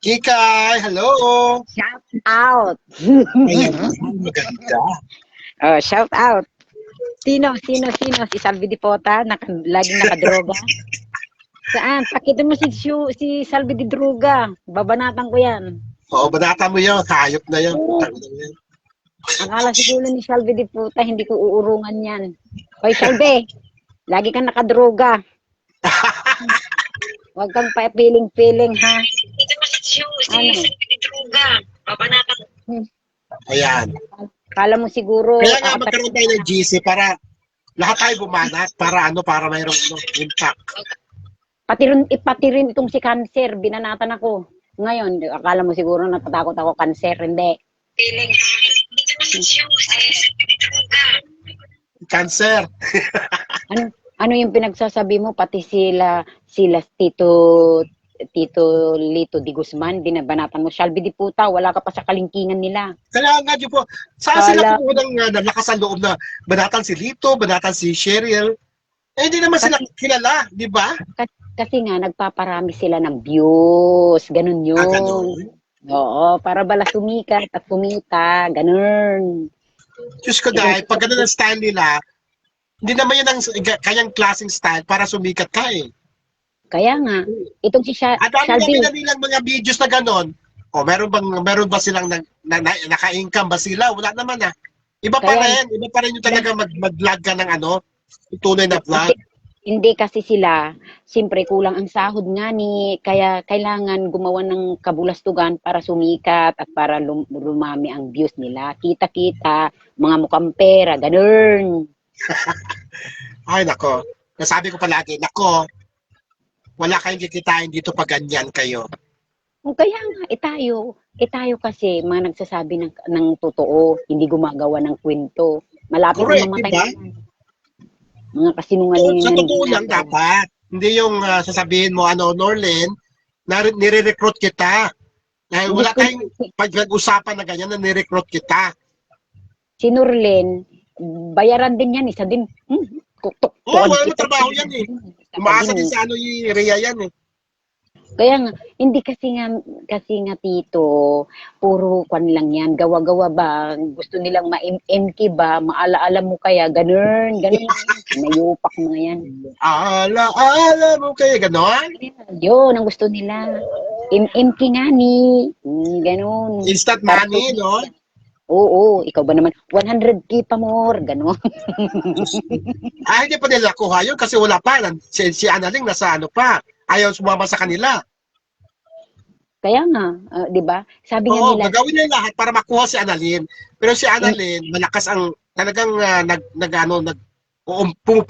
Kikay, hello! Shout out! Ayan, maganda. Shout out! Sino? Si Salvi Di Pota, laging nakadroga. Saan? Pakita mo si Salvi Di Droga. Babanatan ko yan. Oo, banatan mo yun. Hayop na yun. Akala siguro ni Salvi Di Pota, hindi ko uurungan yan. Hoy, Salvi! Lagi kang nakadroga. Huwag kang pa-feeling, ha? Ano? Ayan. Kala mo siguro... Kaya nga magkaroon tayo ng GC para lahat tayo bumanat para mayroong impact. Pati rin itong si Cancer, binanatan ako. Ngayon, akala mo siguro natatakot ako Cancer, hindi. Cancer. Ano yung pinagsasabi mo? Pati sila Tito Lito Di Guzman, binabanatan mo. Shalby Di Puta, wala ka pa sa kalingkingan nila. Kaya nga, di po, saan sila Kala- kumuha ng lakas ang loob na banatan si Lito, banatan si Cheryl? Eh, hindi naman sila kilala, di ba? Kasi nga, nagpaparami sila ng views. Ganun yun. Ganun. Oo, para bala sumikat at kumita. Ganun. Diyos ko dahil, pag ganun ang style nila, hindi naman yan ang kayang klaseng style para sumikat ka eh. Kaya nga, itong si At ano nga Shalby, nilang mga videos na gano'n? O meron ba silang naka-income ba sila? Wala naman ah. Iba pa Kaya- rin, iba pa rin yung talaga mag-vlog ka ng tunay na vlog. hindi kasi sila, siyempre kulang ang sahod nga ni, kaya kailangan gumawa ng kabulastugan para sumikat at para lumami ang views nila. Kita-kita, mga mukhang pera, ganun. Ay nako, nasabi ko palagi, nako, wala kayong kikitain dito pag ganyan kayo. O kaya nga, tayo kasi mga nagsasabi ng totoo, hindi gumagawa ng kwento. Malapit Correct, na mamatay diba? na. Mga kasinungalingan. Sa totoo lang dapat. Hindi yung sasabihin mo, Norlin, nire-recruit kita. Dahil wala tayong pag-usapan na ganyan na nire-recruit kita. Si Norlen, bayaran din yan, isa din. Oo, wala mo trabaho yan eh. Umaasa din sa yung Rhea yan eh. Kaya nga, hindi kasi nga Tito, puro kwan lang yan, gawa-gawa ba, gusto nilang ma-MK ba, maala-ala mo kaya, ganun, nayupak mga yan. Ala mo kayo, gano'n? Yun, ang gusto nila. MK nga ni, ganun. Instant money, no? Oo, ikaw ba naman, 100K pa more, ganun. Hindi pa nila kuha yun kasi wala pa. Si Annalyn nasa pa. Ayaw sumama sa kanila. Kaya nga, di ba? Sabi nga Oo, nila, gagawin nila lahat para makuha si Annalyn. Pero si Annalyn, malakas ang talagang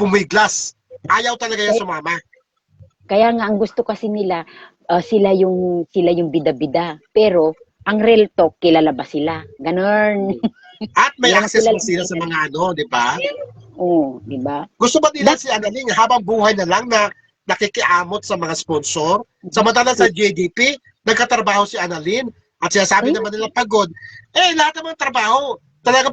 pumiglas. Ayaw talaga yung sumama. kaya nga ang gusto kasi nila, sila yung bida-bida. Pero ang real talk, kilala ba sila? Ganun. At may Yan access sila- pa sila sa mga di ba? Oo, di ba? Gusto ba nila si Annalyn habang buhay na lang na nakikiamot sa mga sponsor? Samantalang sa JDP, nagkatrabaho si Annalyn at sinasabi naman nila pagod. Lahat ng mga trabaho talagang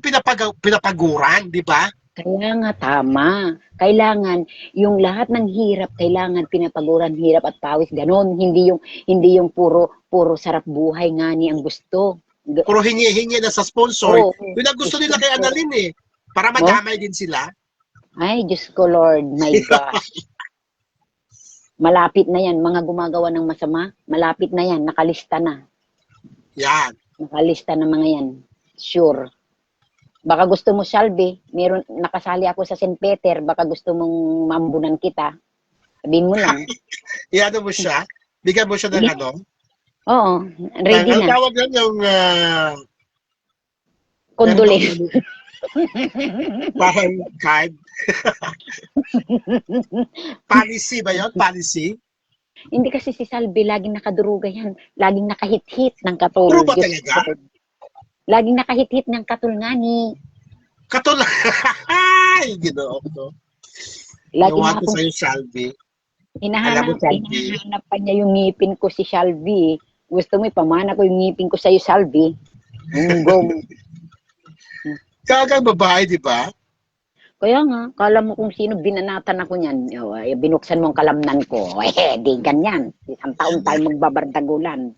pinapaguran, di ba? Kaya nga tama. Kailangan yung lahat ng hirap, kailangan pinapaguran hirap at pawis ganon. Hindi yung puro sarap buhay nga ni ang gusto. Puro hingi-hingi na sa sponsor. Oo. Yun ang gusto nila kay Annalyn eh. Para madamay din sila. Ay, Diyos ko Lord, my gosh. Malapit na yan, mga gumagawa ng masama, malapit na yan, nakalista na. Yan. Nakalista na mga yan. Sure. Baka gusto mo, Shalby, nakasali ako sa St. Peter, baka gusto mong mambunan kita. Sabihin mo lang. Iano mo siya? Bigyan mo siya ng Oo, ready Ang na. tawag yan yung Condolence. parang card. Policy ba yun? Policy? Hindi kasi si Salvi, laging nakaduruga yan. Laging nakahit-hit ng katul. True ba Diyos talaga? ko. Laging nakahit-hit ng katul nga ni. Katulad. Ay, ginoo ko. Lagi Iwan na ko akong sa'yo, Shalby. hinahanap, Alam mo, Salvi. hinahanap pa niya yung ngipin ko si Shalvi. Gusto mo ipamana ko yung ngipin ko sa'yo, Salvi. Unggong. Kagang babae, di ba? Kaya nga, kala mo kung sino binanatan ako niyan. Binuksan mo ang kalamnan ko. Di ganyan. Isang taon tayo magbabardagulan.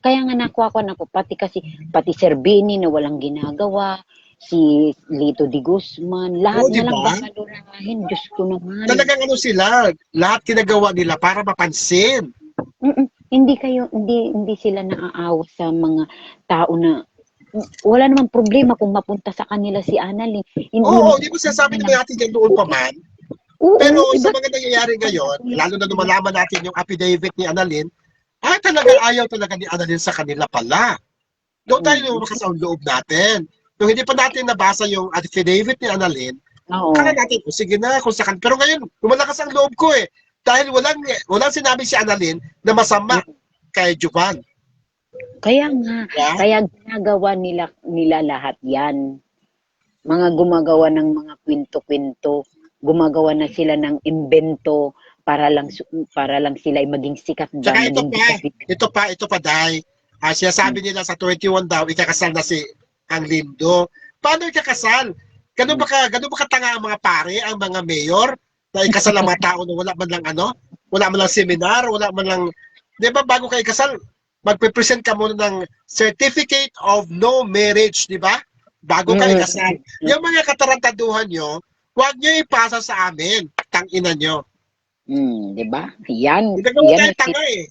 Kaya nga nakuha ko pati Serbini na walang ginagawa, si Lito Di Guzman, lahat Oo, na diba? lang babalurahin. Diyos ko naman. Talagang sila, lahat ginagawa nila para mapansin. Hindi sila naaawa sa mga tao na wala namang problema kung mapunta sa kanila si Annalyn. Oo, di ba sinasabi naman natin yan doon pa man? Oo, Pero sa diba? mga nangyayari ngayon, lalo na nung malaman natin yung affidavit ni Annalyn, talaga ayaw talaga ni Annalyn sa kanila pala. Doon tayo lumakas ang loob natin. Nung hindi pa natin nabasa yung affidavit ni Annalyn, Akala Oo. natin, "Oh, sige na kung sakali." Pero ngayon, lumalakas ang loob ko, eh. Dahil walang sinabi si Annalyn na masama Mm. kay Juban, Kaya nga, 'di ba? kaya ginagawa nila nila lahat 'yan. Mga gumagawa ng mga kwento-kwento, gumagawa na sila ng imbento para lang sila ay maging sikat ba, Tsaka maging bida-bida. ito pa, Day. Hmm, Sinasabi nila sa 21 daw, ikakasal na si ang Lindo. Paano ikakasal? hmm. Ganun ba katanga ang mga pare, ang mga mayor, na ikasal ang mga tao na wala man lang wala man lang seminar, wala man lang, di ba bago ka ikasal, magpe-present ka muna ng Certificate of No Marriage, di ba? Bago ka Mm, ikasal. Yung mga katarantaduhan nyo, huwag nyo ipasa sa amin, tangina nyo. 'di ba? 'Yan, Ginagawa 'yan tayo si tanga eh.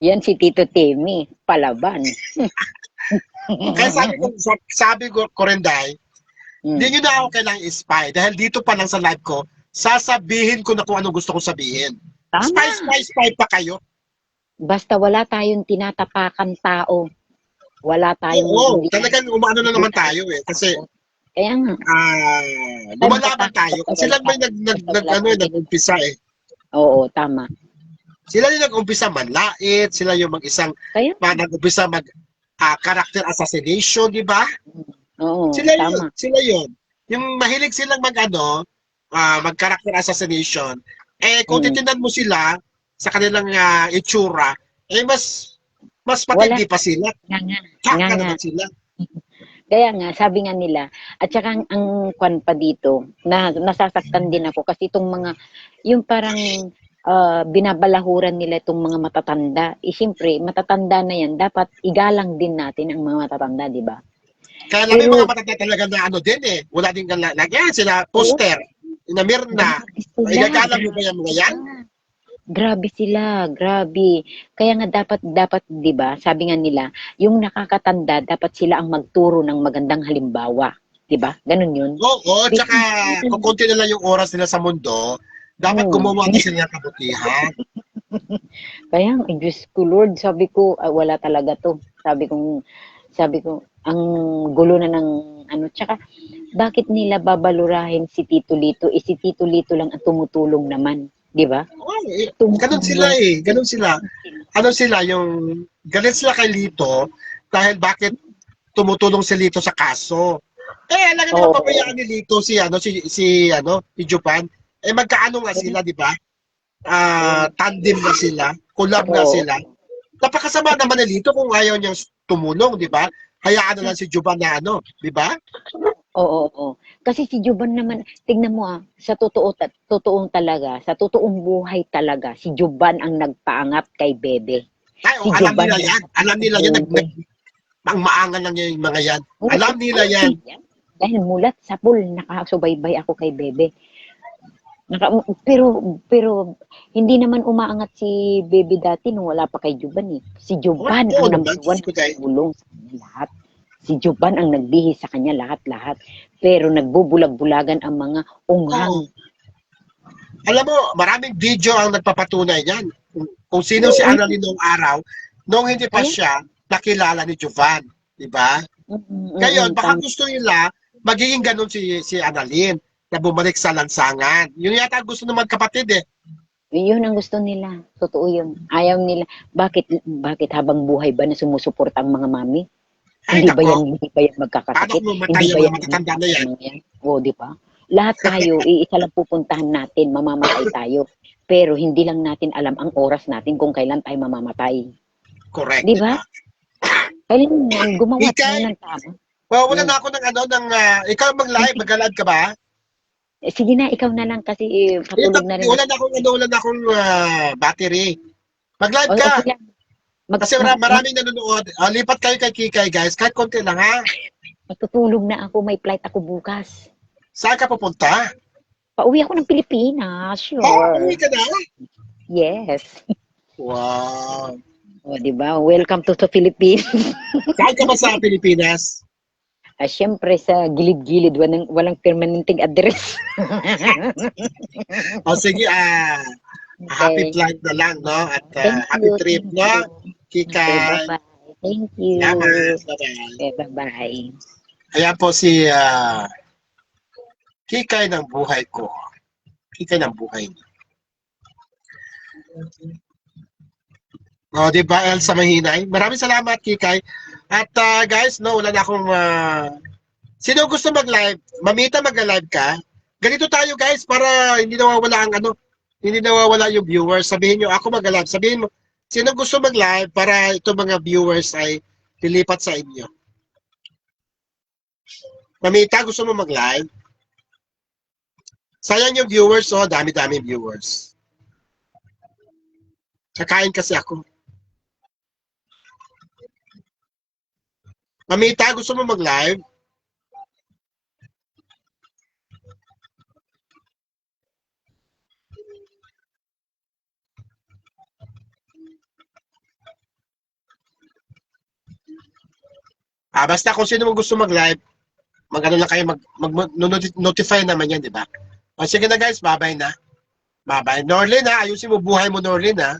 'yan si Tito Timmy, palaban. Kaya sabi ko rin, Day, hindi Hmm, nyo na ako kailangang i-spy. Dahil dito pa lang sa live ko, sasabihin ko na kung anong gusto kong sabihin. Spy, tama. spy, spy pa kayo. Basta wala tayong tinatapakan tao, wala tayong Oo, hindi talagang umano na hindi naman tayo tayo eh. Kasi natatakot. Kaya nga, tayo lumalaban tayo. basta Kasi wala sila may tayong basta wala tayong nag-umpisa tinatapakan. eh. Oo, tama. Sila yung nag-umpisa manlait, sila yung mag-isang Kaya nag-umpisa character assassination, di ba? oo, tama. Sila yun. Yung mahilig silang mag-character assassination, kung Mm. titingnan mo sila sa kanilang itsura, mas Wala patindi pa sila. nga nga, nga Tsaka nga. naman sila. Kaya nga, sabi nga nila, at saka ang kwan pa dito, na nasasaktan din ako kasi itong mga, yung parang binabalahuran nila itong mga matatanda. Siyempre, matatanda na yan, dapat igalang din natin ang mga matatanda, di ba? Kaya lang may mga Pero, matanda talaga na ano din eh. Wala din lagyan sila, oo, poster, na Mirna. grabe sila, Igagalang mo ba grabe yan mga sila. yan? Grabe sila, grabe. Kaya nga dapat 'di ba? Sabi nga nila, yung nakakatanda dapat sila ang magturo ng magandang halimbawa, 'di ba? Ganun 'yun. Oo, tsaka kung Hindi. konti na lang yung oras nila sa mundo, dapat Oo. gumawa na sila ng kabutihan. Kaya ang Diyos ko Lord, sabi ko wala talaga 'to. Sabi ko ang gulo na ng ano, tsaka bakit nila babalurahin si Tito Lito? Si Tito Lito lang ang tumutulong naman, 'di ba? Oh, ganun sila Tumutulong. eh. Ganun sila. Ano sila, yung galit sila kay Lito dahil bakit tumutulong si Lito sa kaso. Alam naman Oo. pabayaan ni Lito si Jupan. Magkaano nga sila, di ba? Tandem na sila, collab na Oo. sila. Napakasama naman ni Lito kung ayaw niyang tumulong, di ba? Hayaan na lang si Jupan na di ba? Oo, oo. Kasi si Juban naman, tignan mo sa totoong talaga, sa totoong buhay talaga, si Juban ang nagpaangat kay Bebe. Si Alam Juban nila ang yan. Alam nila yan. oo. Ang maangan lang yung mga yan. Oo, Alam nila alam ko yan. yan. Dahil mulat sa pool, nakasubaybay ako kay Bebe. Naka, pero hindi naman umaangat si Bebe dati nung wala pa kay Juban eh. Si Juban Oo ang naman. number one Diyos ko dahil. tulong sa kanya lahat. Si Juban ang nagbihis sa kanya lahat-lahat. Pero nagbubulag-bulagan ang mga Oo. unghang. Alam mo, maraming video ang nagpapatunay niyan. Kung sino si Oo, Annalyn noong araw, nung hindi pa kaya siya nakilala ni Jovan. Di ba? Ngayon, baka tama. gusto nila magiging ganun si Annalyn na bumalik sa lansangan. Yun yata gusto ng magkapatid eh. Yun ang gusto nila. Totoo yun. Ayaw nila. Bakit habang buhay ba na sumusuporta ang mga mami? Ay, nako. Hindi ba yan Paano magkakasakit? kung mamatay Hindi yung ba mga yan matatanda na mamamamatay yan? mga yan? O, di ba? Lahat tayo, iisa lang pupuntahan natin, mamamatay tayo. Pero hindi lang natin alam ang oras natin kung kailan tayo mamamatay. Correct, Di di ba? ba? Kailan gumawa tayo Ikay, ng tama. wala Hmm. na ako ikaw mag-live, mag-live ka ba? Sige na, ikaw na lang kasi patulog na rin Wala ako. na akong, battery. Mag-live O, ka. okay lang. Kasi maraming nanonood. Lipat kayo kay Kikay, guys. Kahit konti lang, ha? Matutulog na ako. May flight ako bukas. Saan ka pupunta? Pauwi ako ng Pilipinas, Uwi sure. ka na? Yes. Wow. O, di ba? Welcome to the Philippines. Saan ka ba sa Pilipinas? Siyempre sa gilid-gilid, walang permanenteng address. Sige, happy Okay. flight na lang, no? At Thank happy you. trip, Thank no? you. Okay, Kikay. bye-bye. Thank you. Salamat. Bye-bye. Okay, bye-bye. Ayan po si Kikay ng buhay ko. Kikay ng buhay niyo. O, di ba, Elsa Mahinay? Maraming salamat, Kikay. At guys, no, wala na akong... sino gusto mag-live? Mamita, mag-live ka? Ganito tayo, guys, para hindi nawawala ang ano, hindi nawawala yung viewers. Sabihin nyo, ako mag-live. Sabihin mo, sino gusto mag-live para itong mga viewers ay lilipat sa inyo? Mamita, gusto mo mag-live? Sayang yung viewers, oh, dami-dami viewers. Kakain kasi ako. Mamita, gusto mo mag-live? Basta kung sino mo gusto mag-live, mag-ano lang kayo, mag-notify naman yan, di ba? O sige na guys, bye-bye na. Bye-bye. Norlin ha, ayusin mo buhay mo Norlin ha.